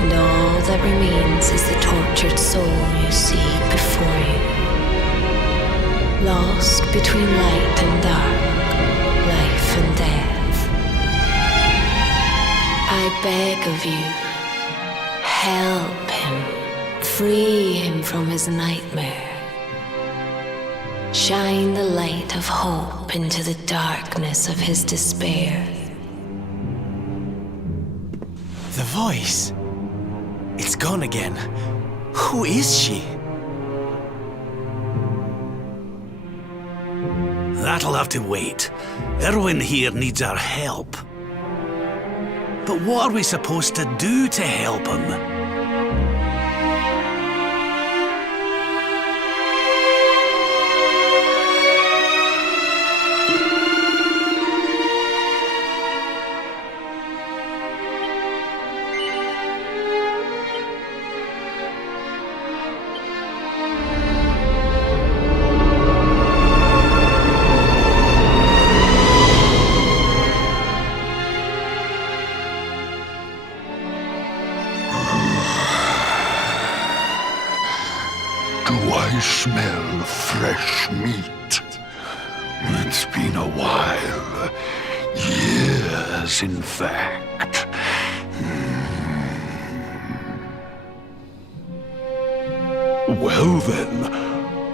and all that remains is the tortured soul you see before you. Lost between light and dark, life and death. I beg of you, help him, free him from his nightmare. Shine the light of hope into the darkness of his despair. The voice. It's gone again. Who is she? That'll have to wait. Erwin here needs our help. But what are we supposed to do to help him? I smell fresh meat. It's been a while. Years, in fact. Well then,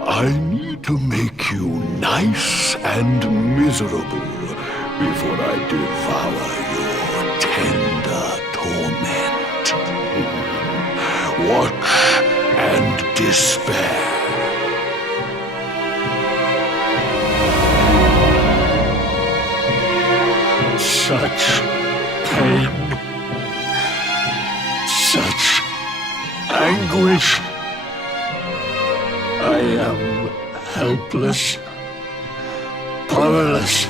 I need to make you nice and miserable before I devour your tender torment. Watch and despair. Such pain, such anguish. I am helpless, powerless,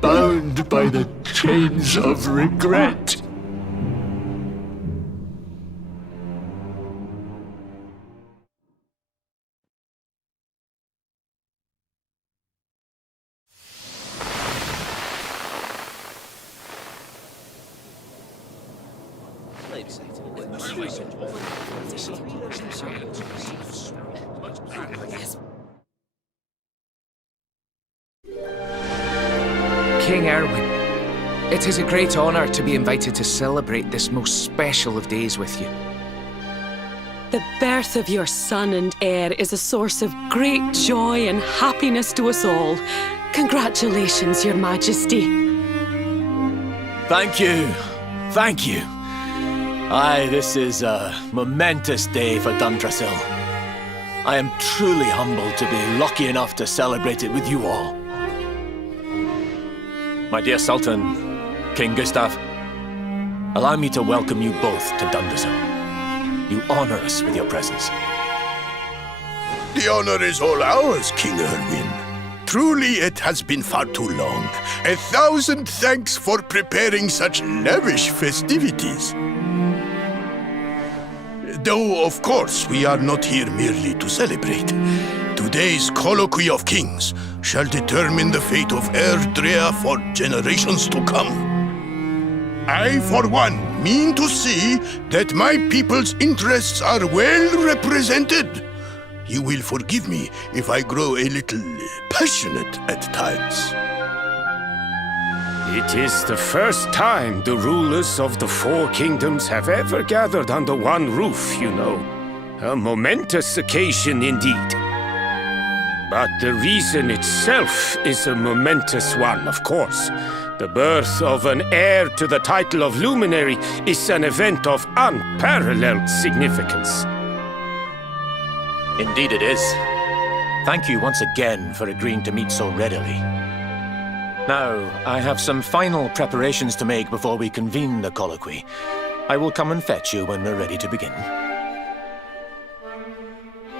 bound by the chains of regret. King Erwin, it is a great honor to be invited to celebrate this most special of days with you. The birth of your son and heir is a source of great joy and happiness to us all. Congratulations, Your Majesty. Thank you. Thank you. Aye, this is a momentous day for Dundrasil. I am truly humbled to be lucky enough to celebrate it with you all. My dear Sultan, King Gustav, allow me to welcome you both to Dunderzow. You honor us with your presence. The honor is all ours, King Erwin. Truly, it has been far too long. 1,000 thanks for preparing such lavish festivities. Though, of course, we are not here merely to celebrate. Today's Colloquy of Kings shall determine the fate of Erdrea for generations to come. I, for one, mean to see that my people's interests are well represented. You will forgive me if I grow a little passionate at times. It is the first time the rulers of the Four Kingdoms have ever gathered under one roof, you know. A momentous occasion indeed. But the reason itself is a momentous one, of course. The birth of an heir to the title of Luminary is an event of unparalleled significance. Indeed it is. Thank you once again for agreeing to meet so readily. Now, I have some final preparations to make before we convene the colloquy. I will come and fetch you when we're ready to begin.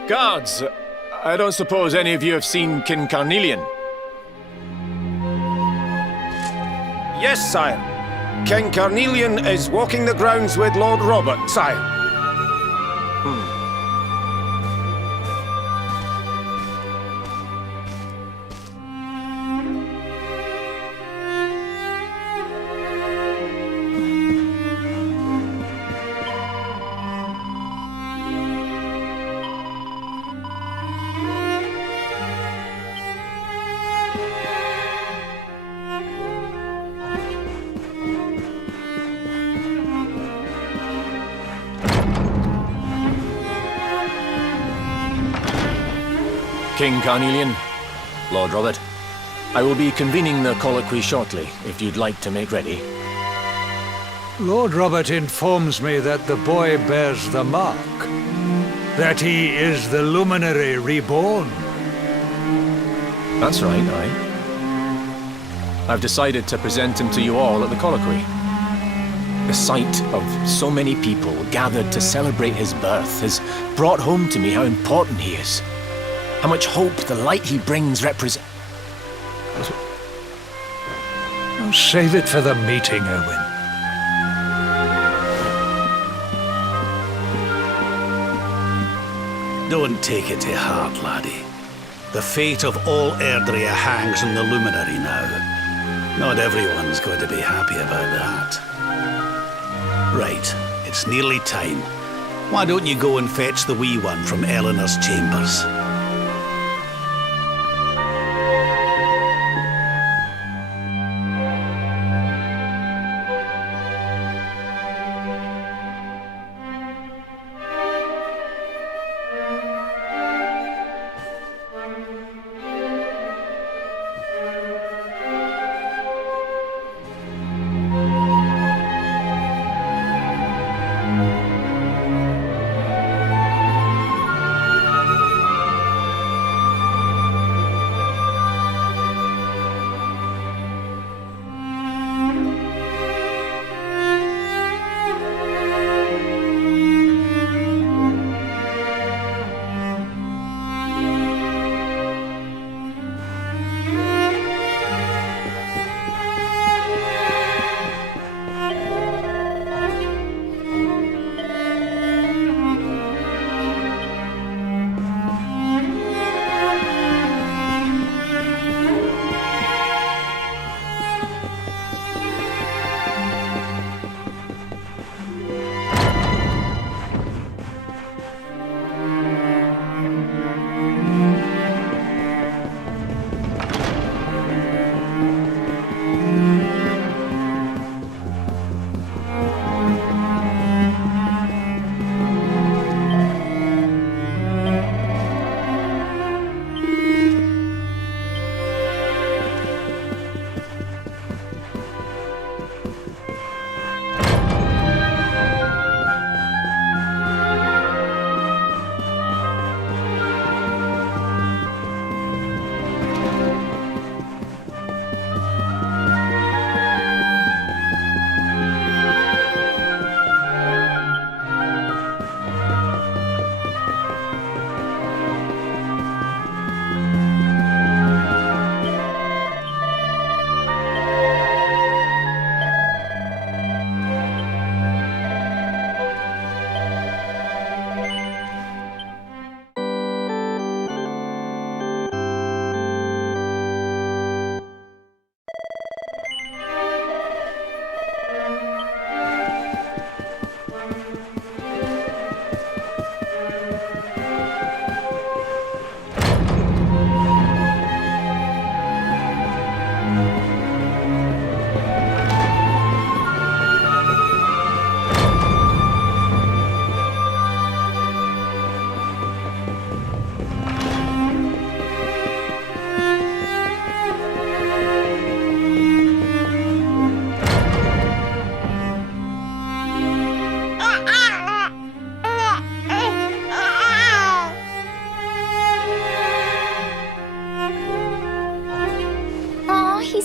Guards, I don't suppose any of you have seen King Carnelian? Yes, sire. King Carnelian is walking the grounds with Lord Robert, sire. King Carnelian, Lord Robert, I will be convening the colloquy shortly, if you'd like to make ready. Lord Robert informs me that the boy bears the mark. That he is the Luminary reborn. That's right, aye. I've decided to present him to you all at the colloquy. The sight of so many people gathered to celebrate his birth has brought home to me how important he is. How much hope the light he brings represents. Oh, save it for the meeting, Owen. Don't take it to heart, laddie. The fate of all Erdrea hangs on the Luminary now. Not everyone's going to be happy about that. Right, it's nearly time. Why don't you go and fetch the wee one from Eleanor's chambers?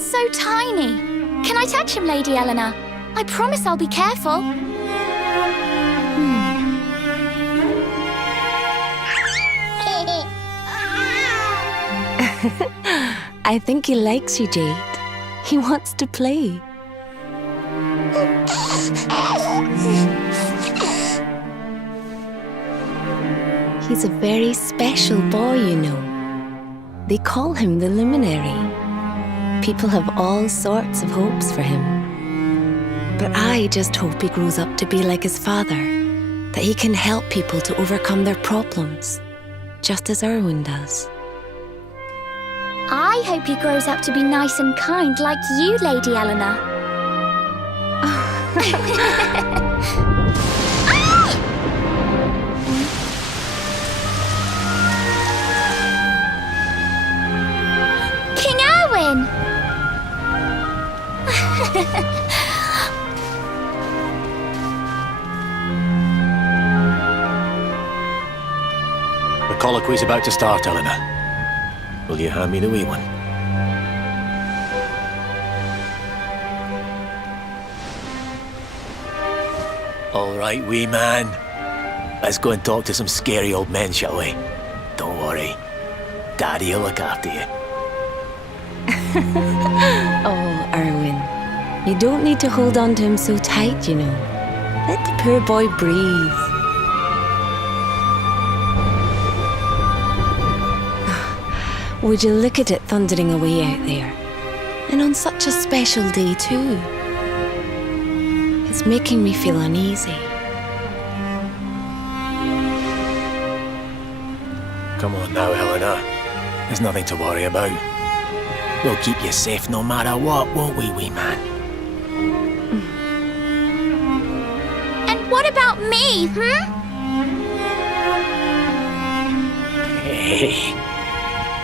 so tiny. Can I touch him, Lady Eleanor? I promise I'll be careful. I think he likes you, Jade. He wants to play. He's a very special boy, you know. They call him the Luminary. People have all sorts of hopes for him. But I just hope he grows up to be like his father, that he can help people to overcome their problems, just as Erwin does. I hope he grows up to be nice and kind like you, Lady Eleanor. King Erwin! The colloquy's about to start, Eleanor. Will you hand me the wee one? All right, wee man. Let's go and talk to some scary old men, shall we? Don't worry. Daddy'll look after you. Oh, Erwin. You don't need to hold on to him so tight, you know. Let the poor boy breathe. Would you look at it thundering away out there? And on such a special day, too. It's making me feel uneasy. Come on now, Eleanor. There's nothing to worry about. We'll keep you safe no matter what, won't we, wee man? And what about me, Hey,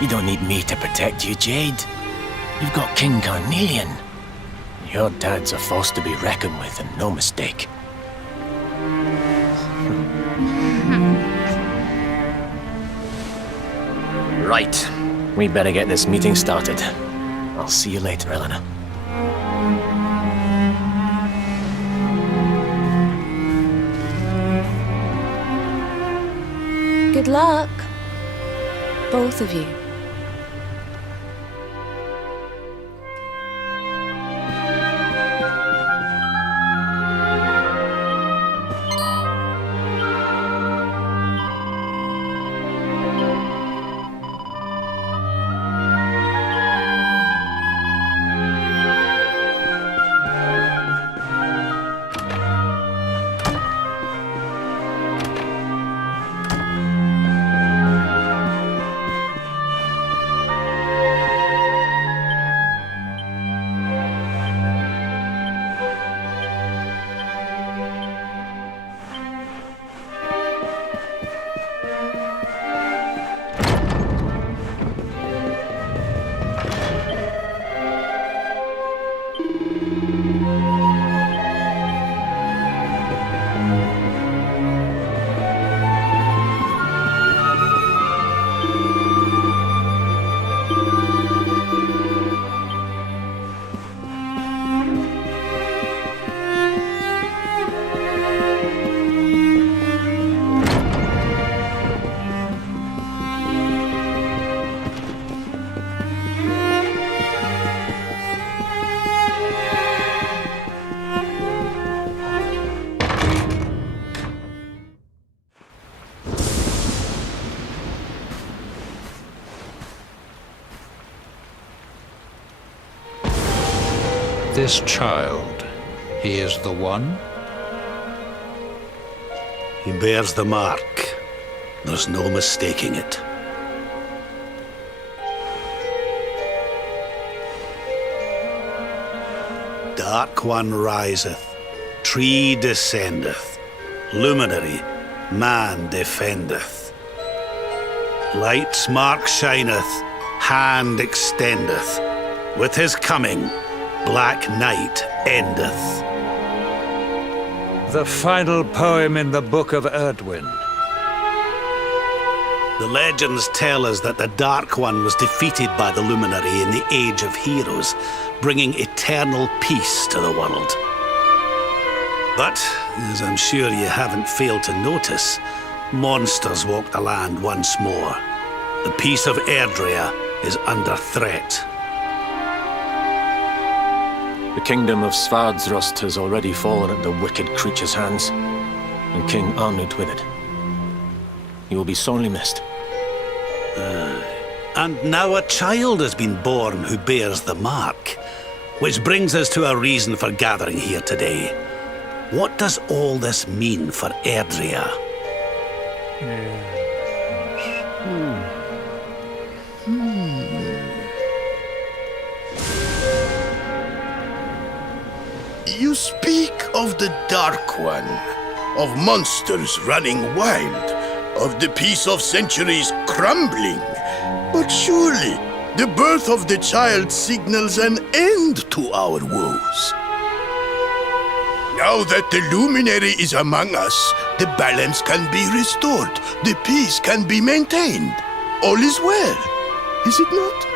you don't need me to protect you, Jade. You've got King Carnelian. Your dad's a force to be reckoned with, and no mistake. Right. We'd better get this meeting started. I'll see you later, Eleanor. Good luck, both of you. This child, he is the one? He bears the mark. There's no mistaking it. Dark One riseth, tree descendeth, luminary, man defendeth. Light's mark shineth, hand extendeth. With his coming, black night endeth. The final poem in the Book of Erdwin. The legends tell us that the Dark One was defeated by the Luminary in the Age of Heroes, bringing eternal peace to the world. But, as I'm sure you haven't failed to notice, monsters walk the land once more. The peace of Erdrea is under threat. The kingdom of Svardsrust has already fallen at the wicked creature's hands, and King Arnud with it. He will be sorely missed. And now a child has been born who bears the mark. Which brings us to a reason for gathering here today. What does all this mean for Erdrea? You speak of the Dark One, of monsters running wild, of the peace of centuries crumbling. But surely, the birth of the child signals an end to our woes. Now that the Luminary is among us, the balance can be restored, the peace can be maintained. All is well, is it not?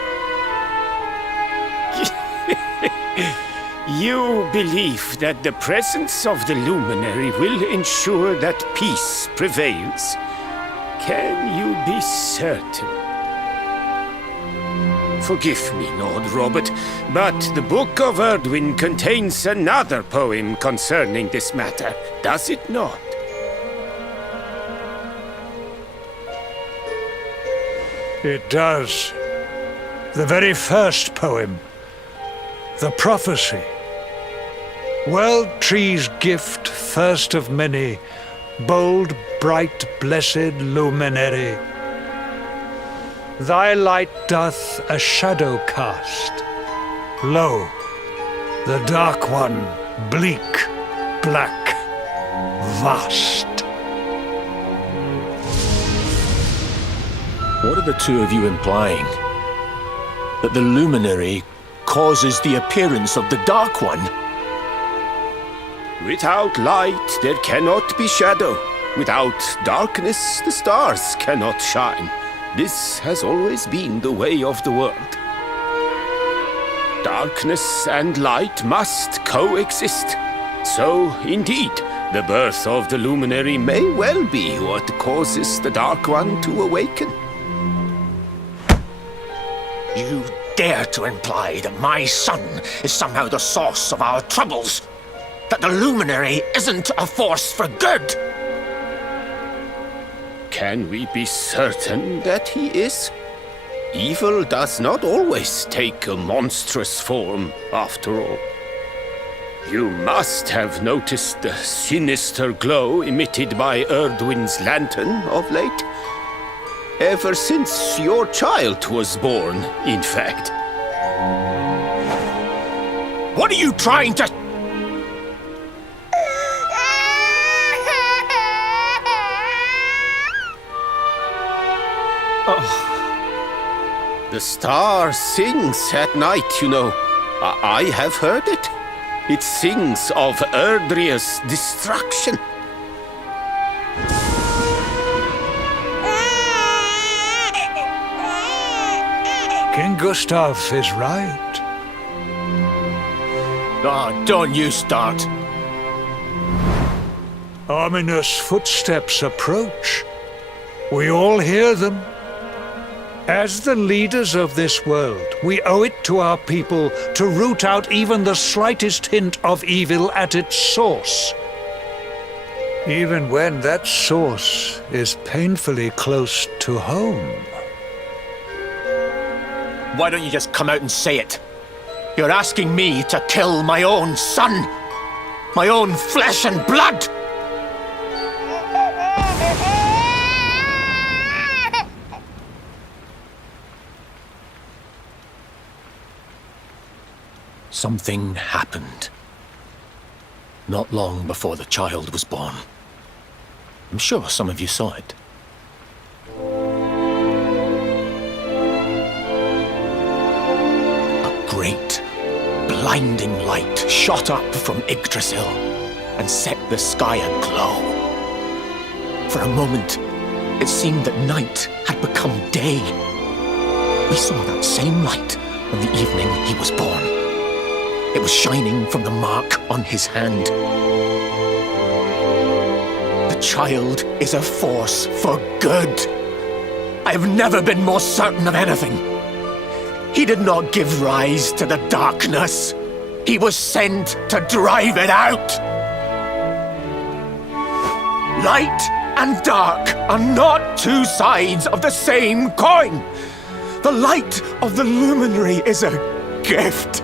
You believe that the presence of the Luminary will ensure that peace prevails. Can you be certain? Forgive me, Lord Robert, but the Book of Erdwin contains another poem concerning this matter, does it not? It does. The very first poem. The prophecy. World tree's gift, first of many, bold, bright, blessed luminary. Thy light doth a shadow cast. Lo, the Dark One, bleak, black, vast. What are the two of you implying? That the Luminary causes the appearance of the Dark One? Without light, there cannot be shadow. Without darkness, the stars cannot shine. This has always been the way of the world. Darkness and light must coexist. So, indeed, the birth of the Luminary may well be what causes the Dark One to awaken. You dare to imply that my son is somehow the source of our troubles? That the Luminary isn't a force for good? Can we be certain that he is? Evil does not always take a monstrous form, after all. You must have noticed the sinister glow emitted by Erdwin's lantern of late. Ever since your child was born, in fact. What are you trying to... Oh. The star sings at night, you know. I have heard it. It sings of Erdrea's destruction. King Gustav is right. Oh, don't you start. Ominous footsteps approach. We all hear them. As the leaders of this world, we owe it to our people to root out even the slightest hint of evil at its source. Even when that source is painfully close to home. Why don't you just come out and say it? You're asking me to kill my own son. My own flesh and blood. Something happened. Not long before the child was born. I'm sure some of you saw it. A great, blinding light shot up from Yggdrasil and set the sky aglow. For a moment, it seemed that night had become day. We saw that same light on the evening he was born. It was shining from the mark on his hand. The child is a force for good. I have never been more certain of anything. He did not give rise to the darkness. He was sent to drive it out. Light and dark are not two sides of the same coin. The light of the luminary is a gift.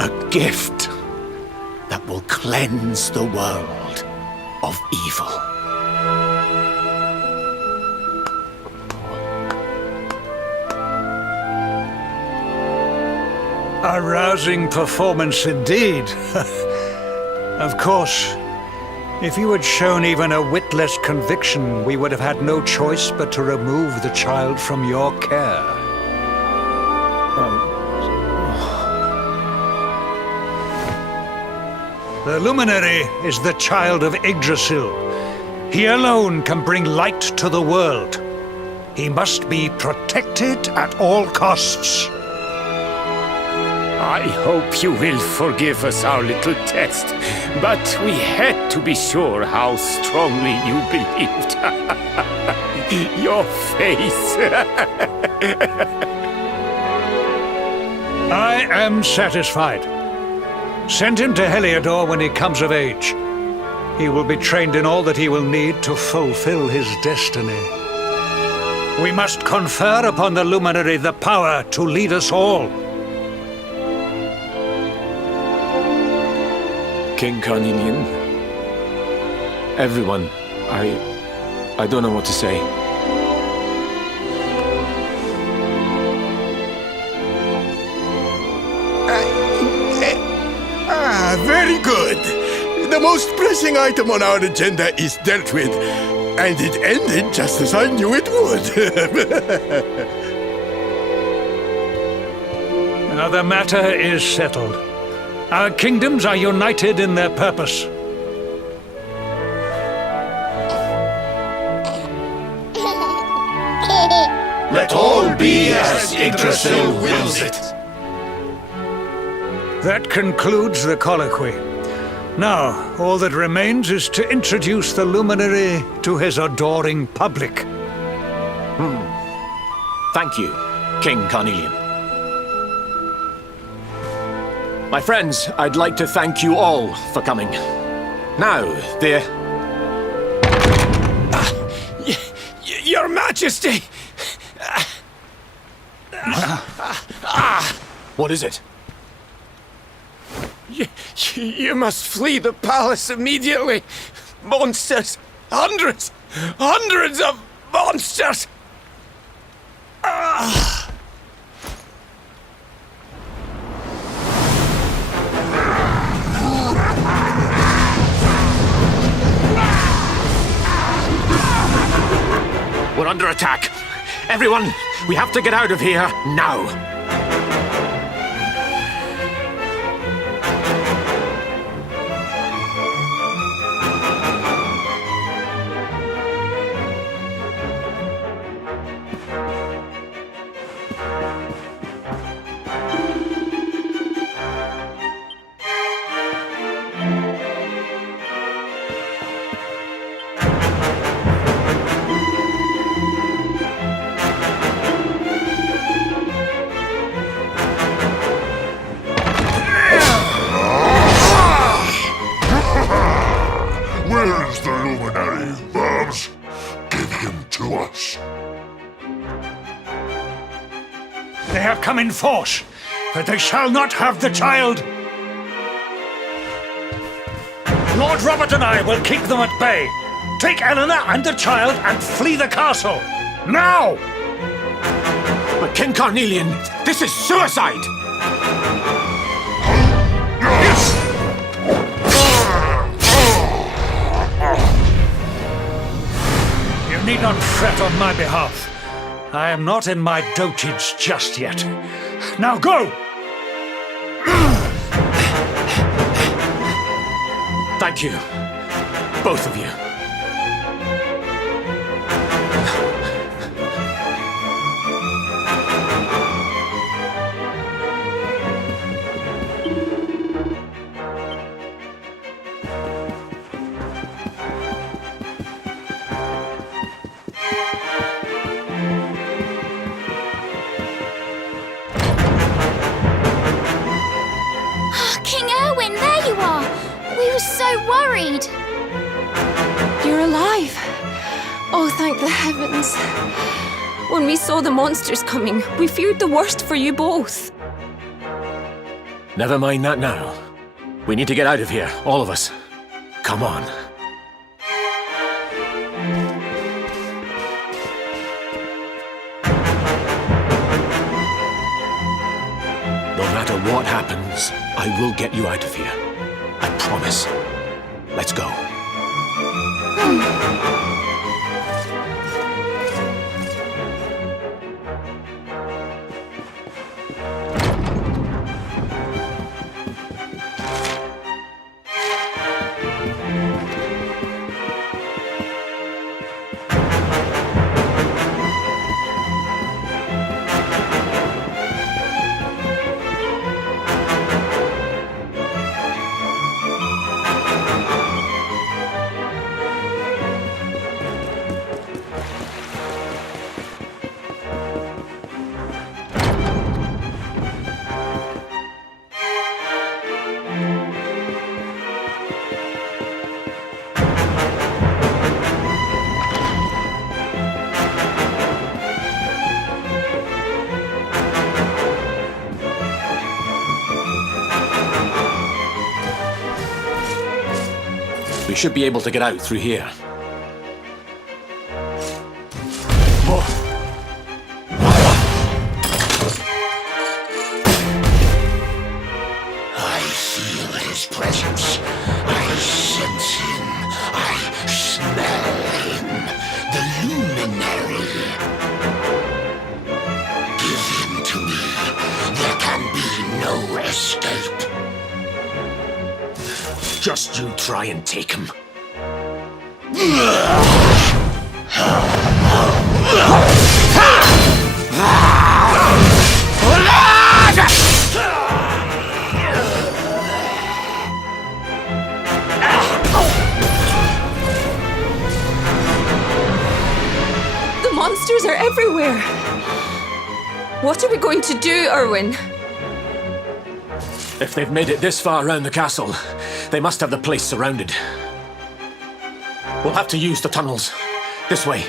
A gift that will cleanse the world of evil. A rousing performance indeed. Of course, if you had shown even a whit less conviction, we would have had no choice but to remove the child from your care. The luminary is the child of Yggdrasil. He alone can bring light to the world. He must be protected at all costs. I hope you will forgive us our little test, but we had to be sure how strongly you believed. Your face. I am satisfied. Send him to Heliodor when he comes of age. He will be trained in all that he will need to fulfill his destiny. We must confer upon the luminary the power to lead us all. King Carnelian, everyone, I don't know what to say. Very good. The most pressing item on our agenda is dealt with, and it ended just as I knew it would. Now the matter is settled. Our kingdoms are united in their purpose. Let all be as Yggdrasil wills it. That concludes the colloquy. Now, all that remains is to introduce the luminary to his adoring public. Thank you, King Carnelian. My friends, I'd like to thank you all for coming. Now, Your Majesty! What is it? You must flee the palace immediately. Monsters! Hundreds of monsters! We're under attack. Everyone, we have to get out of here now. Where is the luminary, Worms? Give him to us. They have come in force, but they shall not have the child. Lord Robert and I will keep them at bay. Take Eleanor and the child and flee the castle. Now! But King Carnelian, this is suicide! You need not fret on my behalf. I am not in my dotage just yet. Now go! Thank you, both of you. worried. You're alive. Oh, thank the heavens. When we saw the monsters coming, we feared the worst for you both. Never mind that now. We need to get out of here, all of us. Come on. No matter what happens, I will get you out of here. I promise. Let's go. We should be able to get out through here. I feel his presence. I sense him. I smell him. The luminary. Give him to me. There can be no escape. Just you try and take him. The monsters are everywhere. What are we going to do, Erwin? If they've made it this far around the castle, they must have the place surrounded. We'll have to use the tunnels. This way.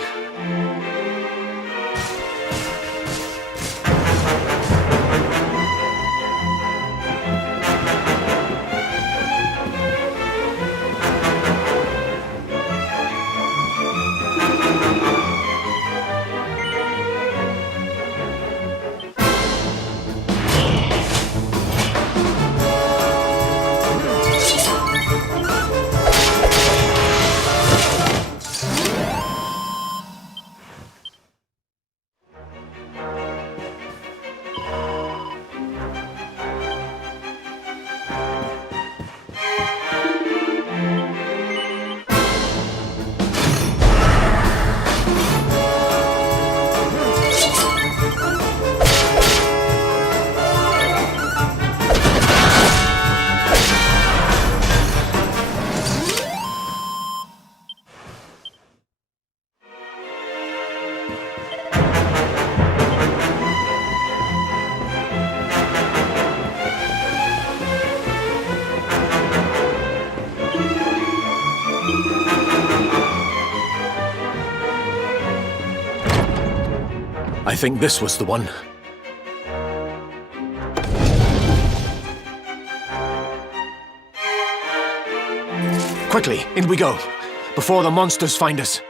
I think this was the one. Quickly, in we go, before the monsters find us.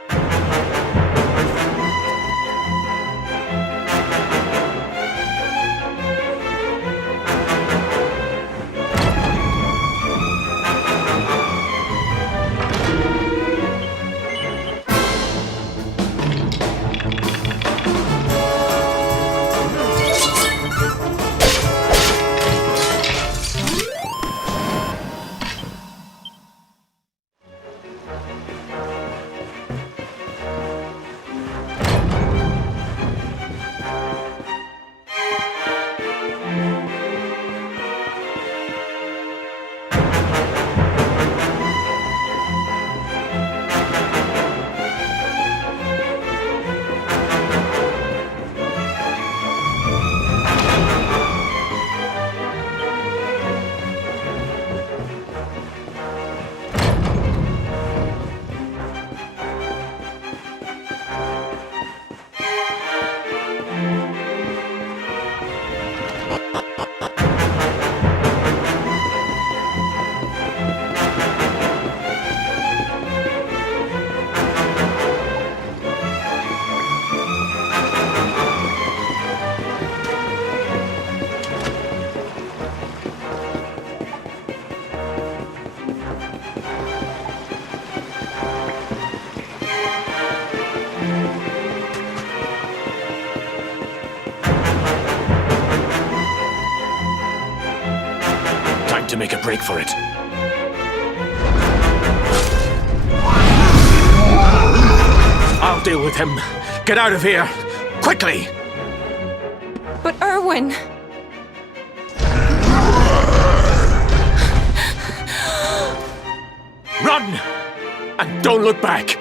to make a break for it. I'll deal with him. Get out of here! Quickly! But Erwin... Run! And don't look back!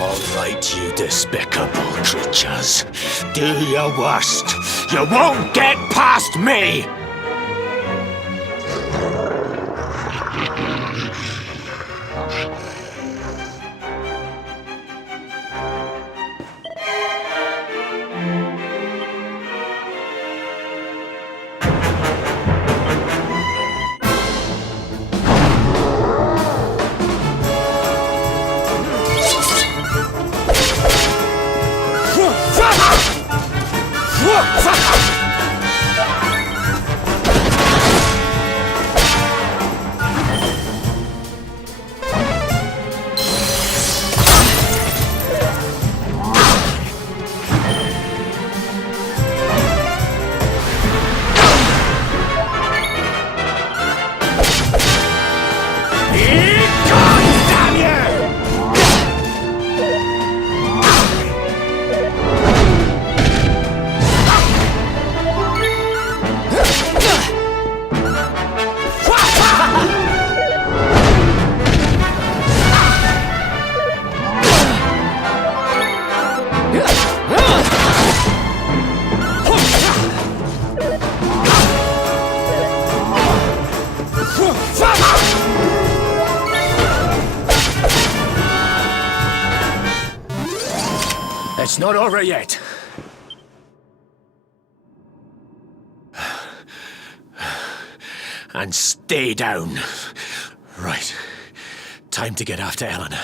All right, you despicable creatures. Do your worst. You won't get past me! It's not over yet. And stay down. Right. Time to get after Eleanor.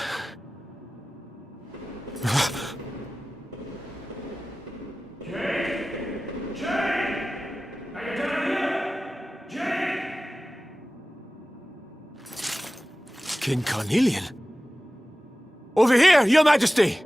King Carnelian? Over here, Your Majesty!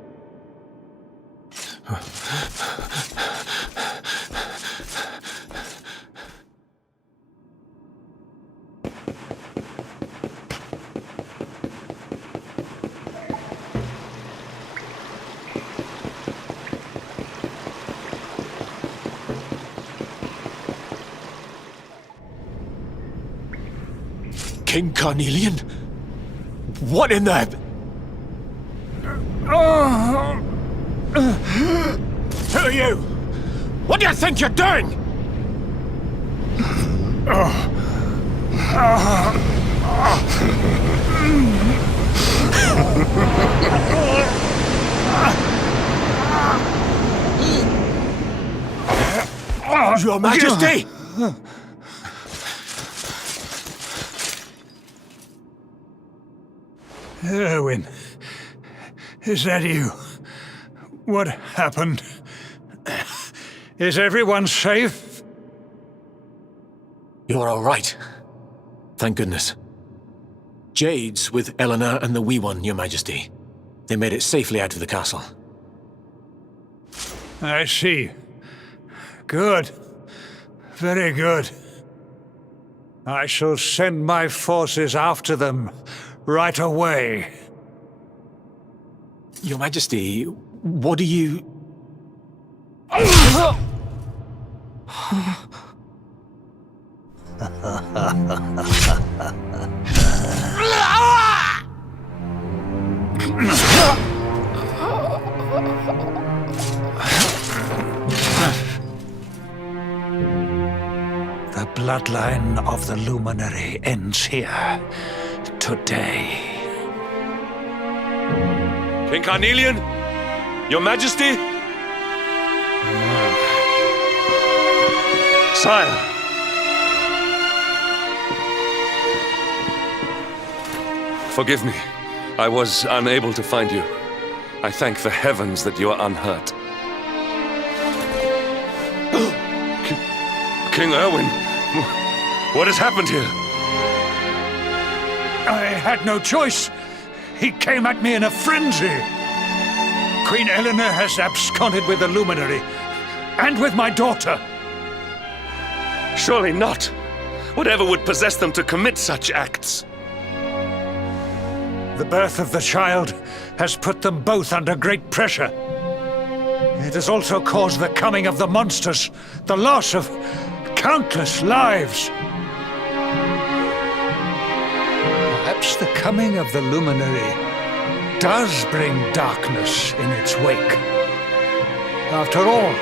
King Carnelian? What in the... Who are you? What do you think you're doing? Your Majesty! Erwin, is that you? What happened? Is everyone safe? You're all right. Thank goodness. Jade's with Eleanor and the wee one, Your Majesty. They made it safely out of the castle. I see. Good. Very good. I shall send my forces after them right away. Your Majesty, what do you... The bloodline of the Luminary ends here today. King Carnelian? Your Majesty? Sire. Forgive me. I was unable to find you. I thank the heavens that you are unhurt. King Erwin, what has happened here? I had no choice. He came at me in a frenzy. Queen Eleanor has absconded with the luminary, and with my daughter. Surely not. Whatever would possess them to commit such acts? The birth of the child has put them both under great pressure. It has also caused the coming of the monsters, the loss of countless lives. Perhaps the coming of the luminary does bring darkness in its wake. After all,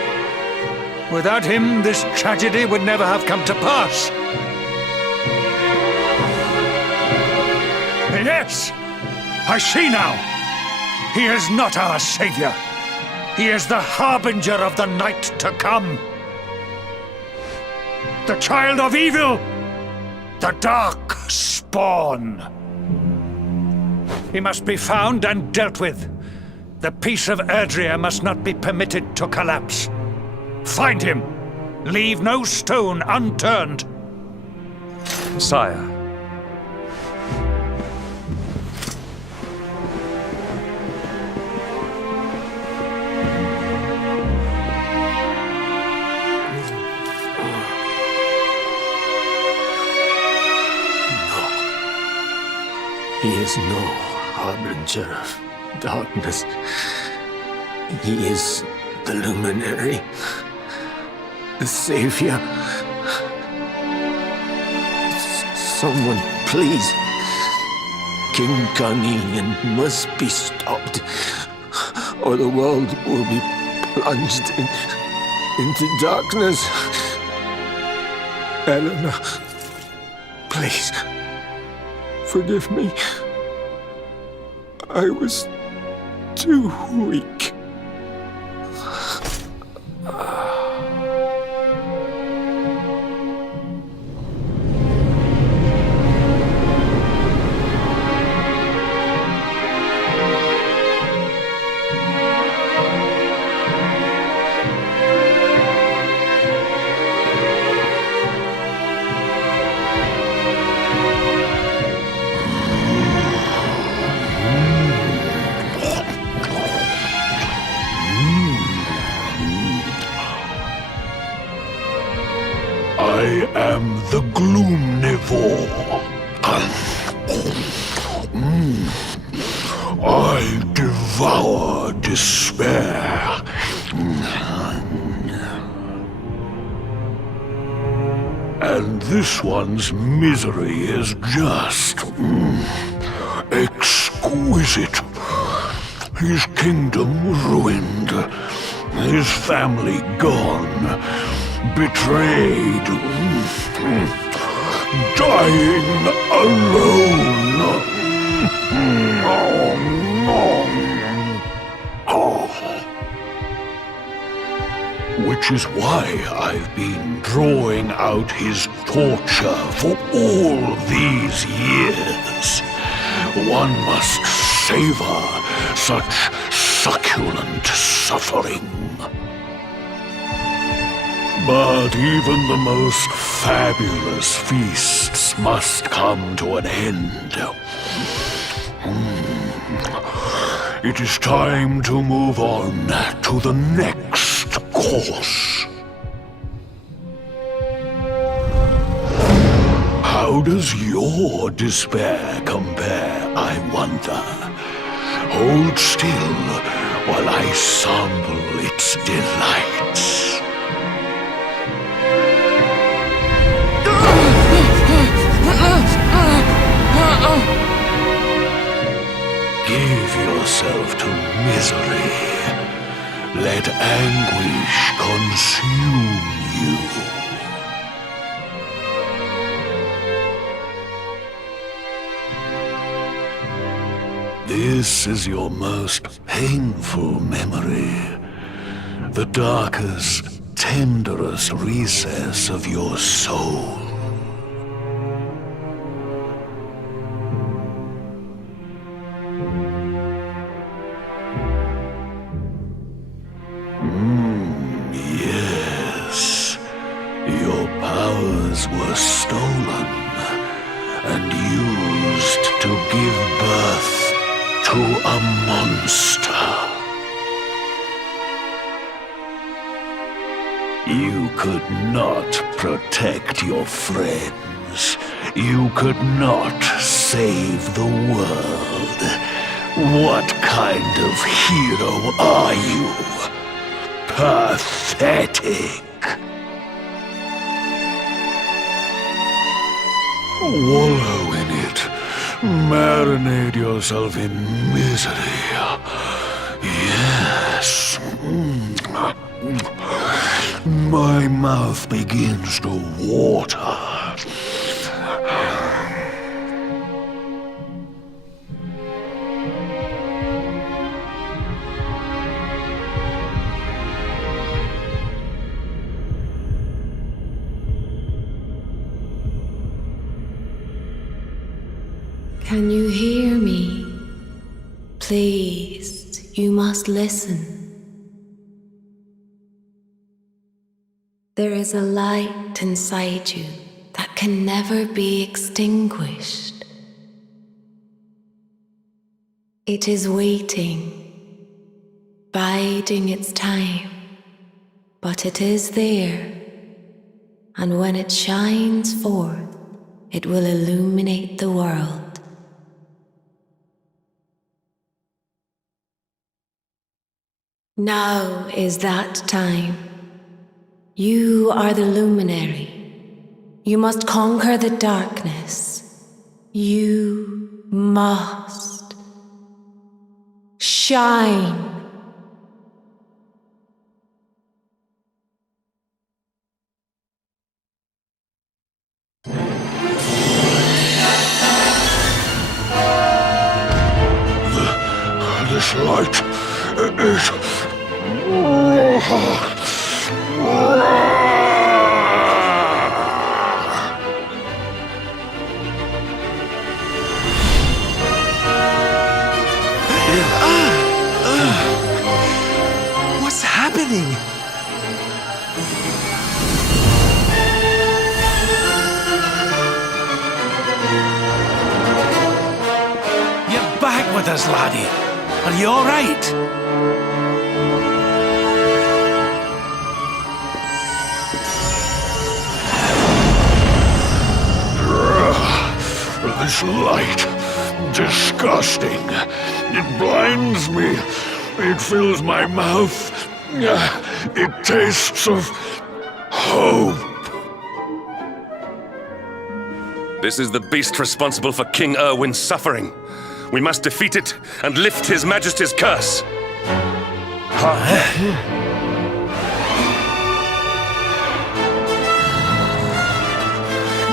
without him, this tragedy would never have come to pass. Yes, I see now. He is not our savior. He is the harbinger of the night to come. The child of evil, the dark spawn. He must be found and dealt with. The peace of Erdrea must not be permitted to collapse. Find him. Leave no stone unturned. Sire. He is no harbinger of darkness. He is the luminary, the savior. Someone, please. King Carnelian must be stopped, or the world will be plunged into darkness. Eleanor, please. Forgive me. I was too weak. I am the Gloomnivore. I devour despair. And this one's misery is just exquisite. His kingdom ruined, his family gone, betrayed, dying alone. Which is why I've been drawing out his torture for all these years. One must savor such succulent suffering. But even the most fabulous feasts must come to an end. It is time to move on to the next course. How does your despair compare, I wonder? Hold still while I sample its delights. Give yourself to misery. Let anguish consume you. This is your most painful memory. The darkest, tenderest recess of your soul. Yes, your powers were stolen and used to give birth to a monster. You could not protect your friends. You could not save the world. What kind of hero are you? Pathetic. Wallow in it. Marinate yourself in misery. Yes. My mouth begins to water. Can you hear me? Please, you must listen. There is a light inside you that can never be extinguished. It is waiting, biding its time, but it is there, and when it shines forth, it will illuminate the world. Now is that time. You are the luminary. You must conquer the darkness. You must shine. This light is... What's happening? You're back with us, laddie. Are you all right? This light, disgusting. It blinds me. It fills my mouth. It tastes of hope. This is the beast responsible for King Erwin's suffering. We must defeat it and lift His Majesty's curse.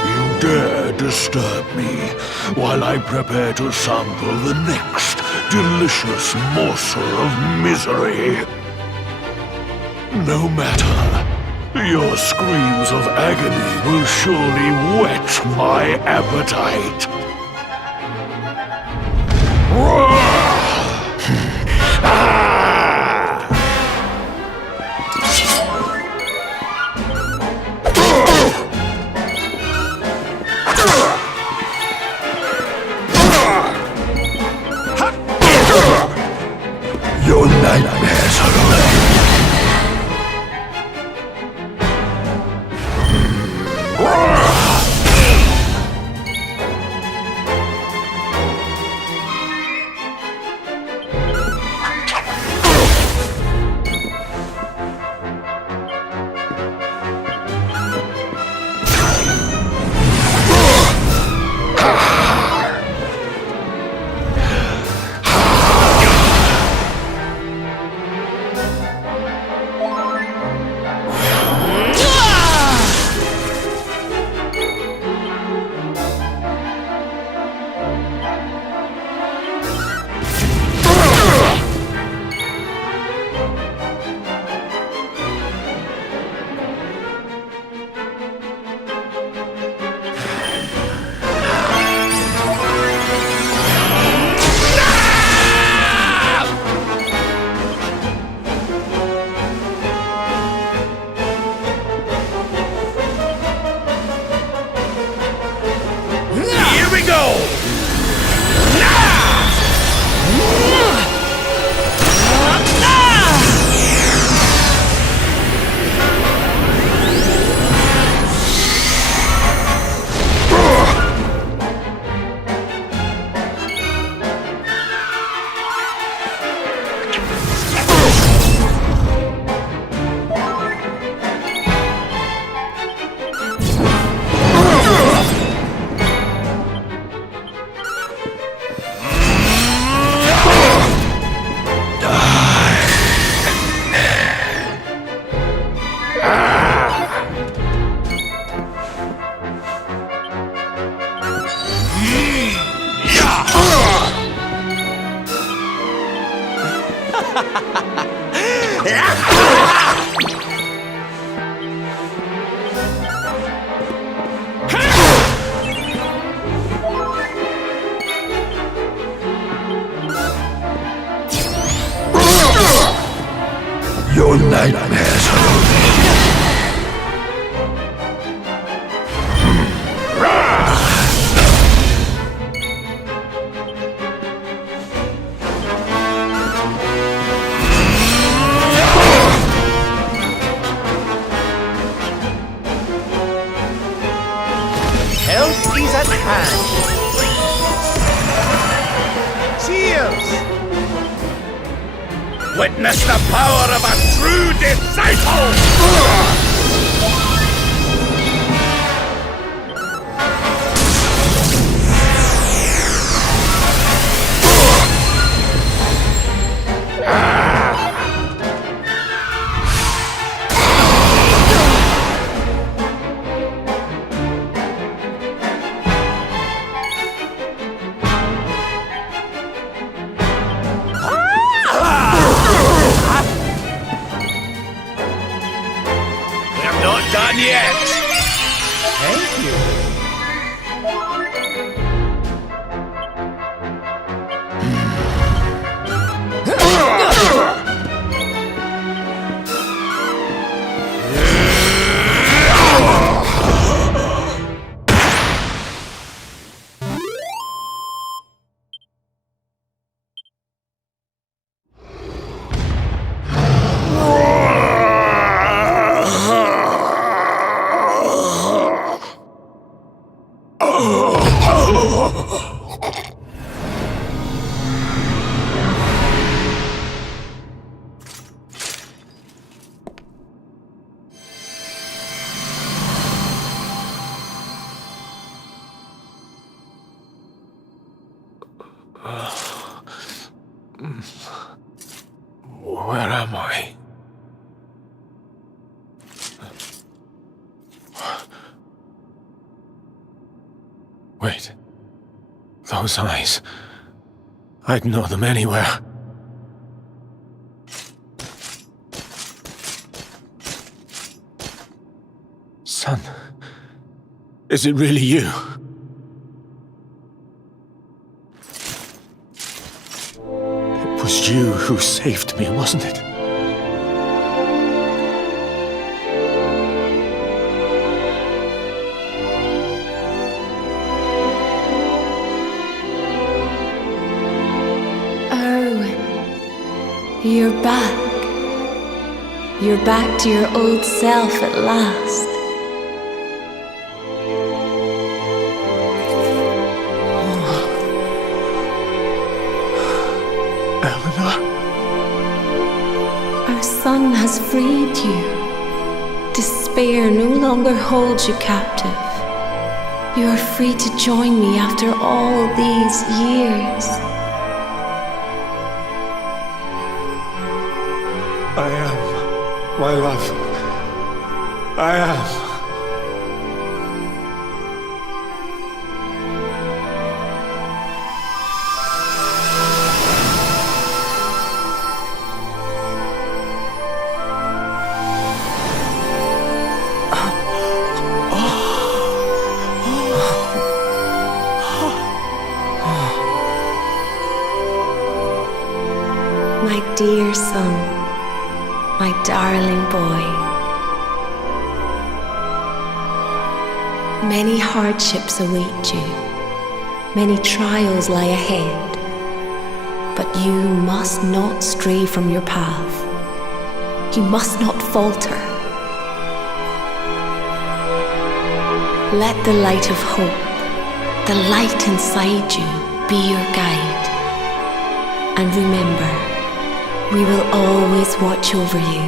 You dare disturb me while I prepare to sample the next delicious morsel of misery. No matter. Your screams of agony will surely whet my appetite. Your nightmares are ready. Your nightmares are over. Help is at hand. Cheers! Witness the power of a true disciple! We're not done yet! Thank you. Where am I? Wait. Those eyes. I'd know them anywhere. Son, is it really you? It was you who saved me, wasn't it? You're back. You're back to your old self at last. Eleanor? Our son has freed you. Despair no longer holds you captive. You are free to join me after all these years. I am, my love. I am. My dear son, my darling boy. Many hardships await you, many trials lie ahead, but you must not stray from your path. You must not falter. Let the light of hope, the light inside you, be your guide. And remember, we will always watch over you.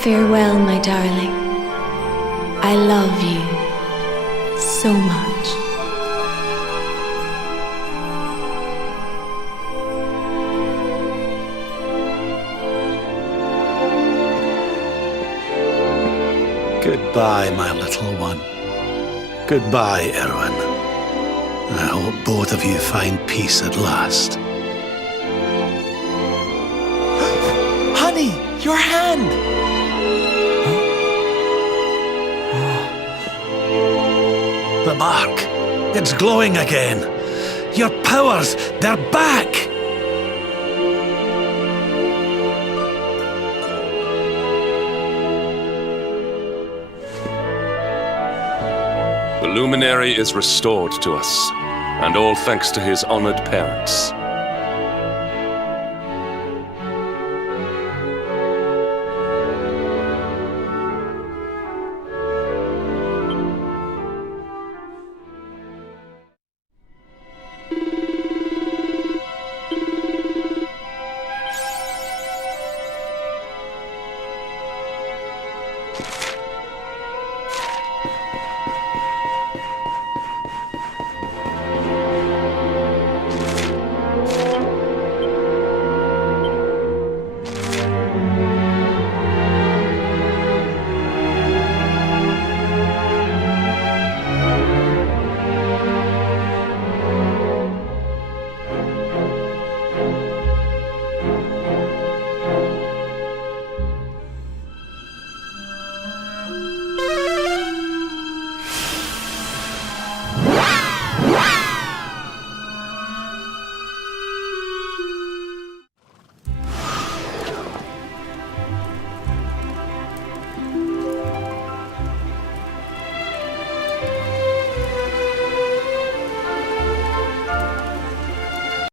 Farewell, my darling. I love you so much. Goodbye, my little one. Goodbye, Erwin. I hope both of you find peace at last. Honey, your hand! The bark, it's glowing again. Your powers, they're back! The luminary is restored to us, and all thanks to his honored parents.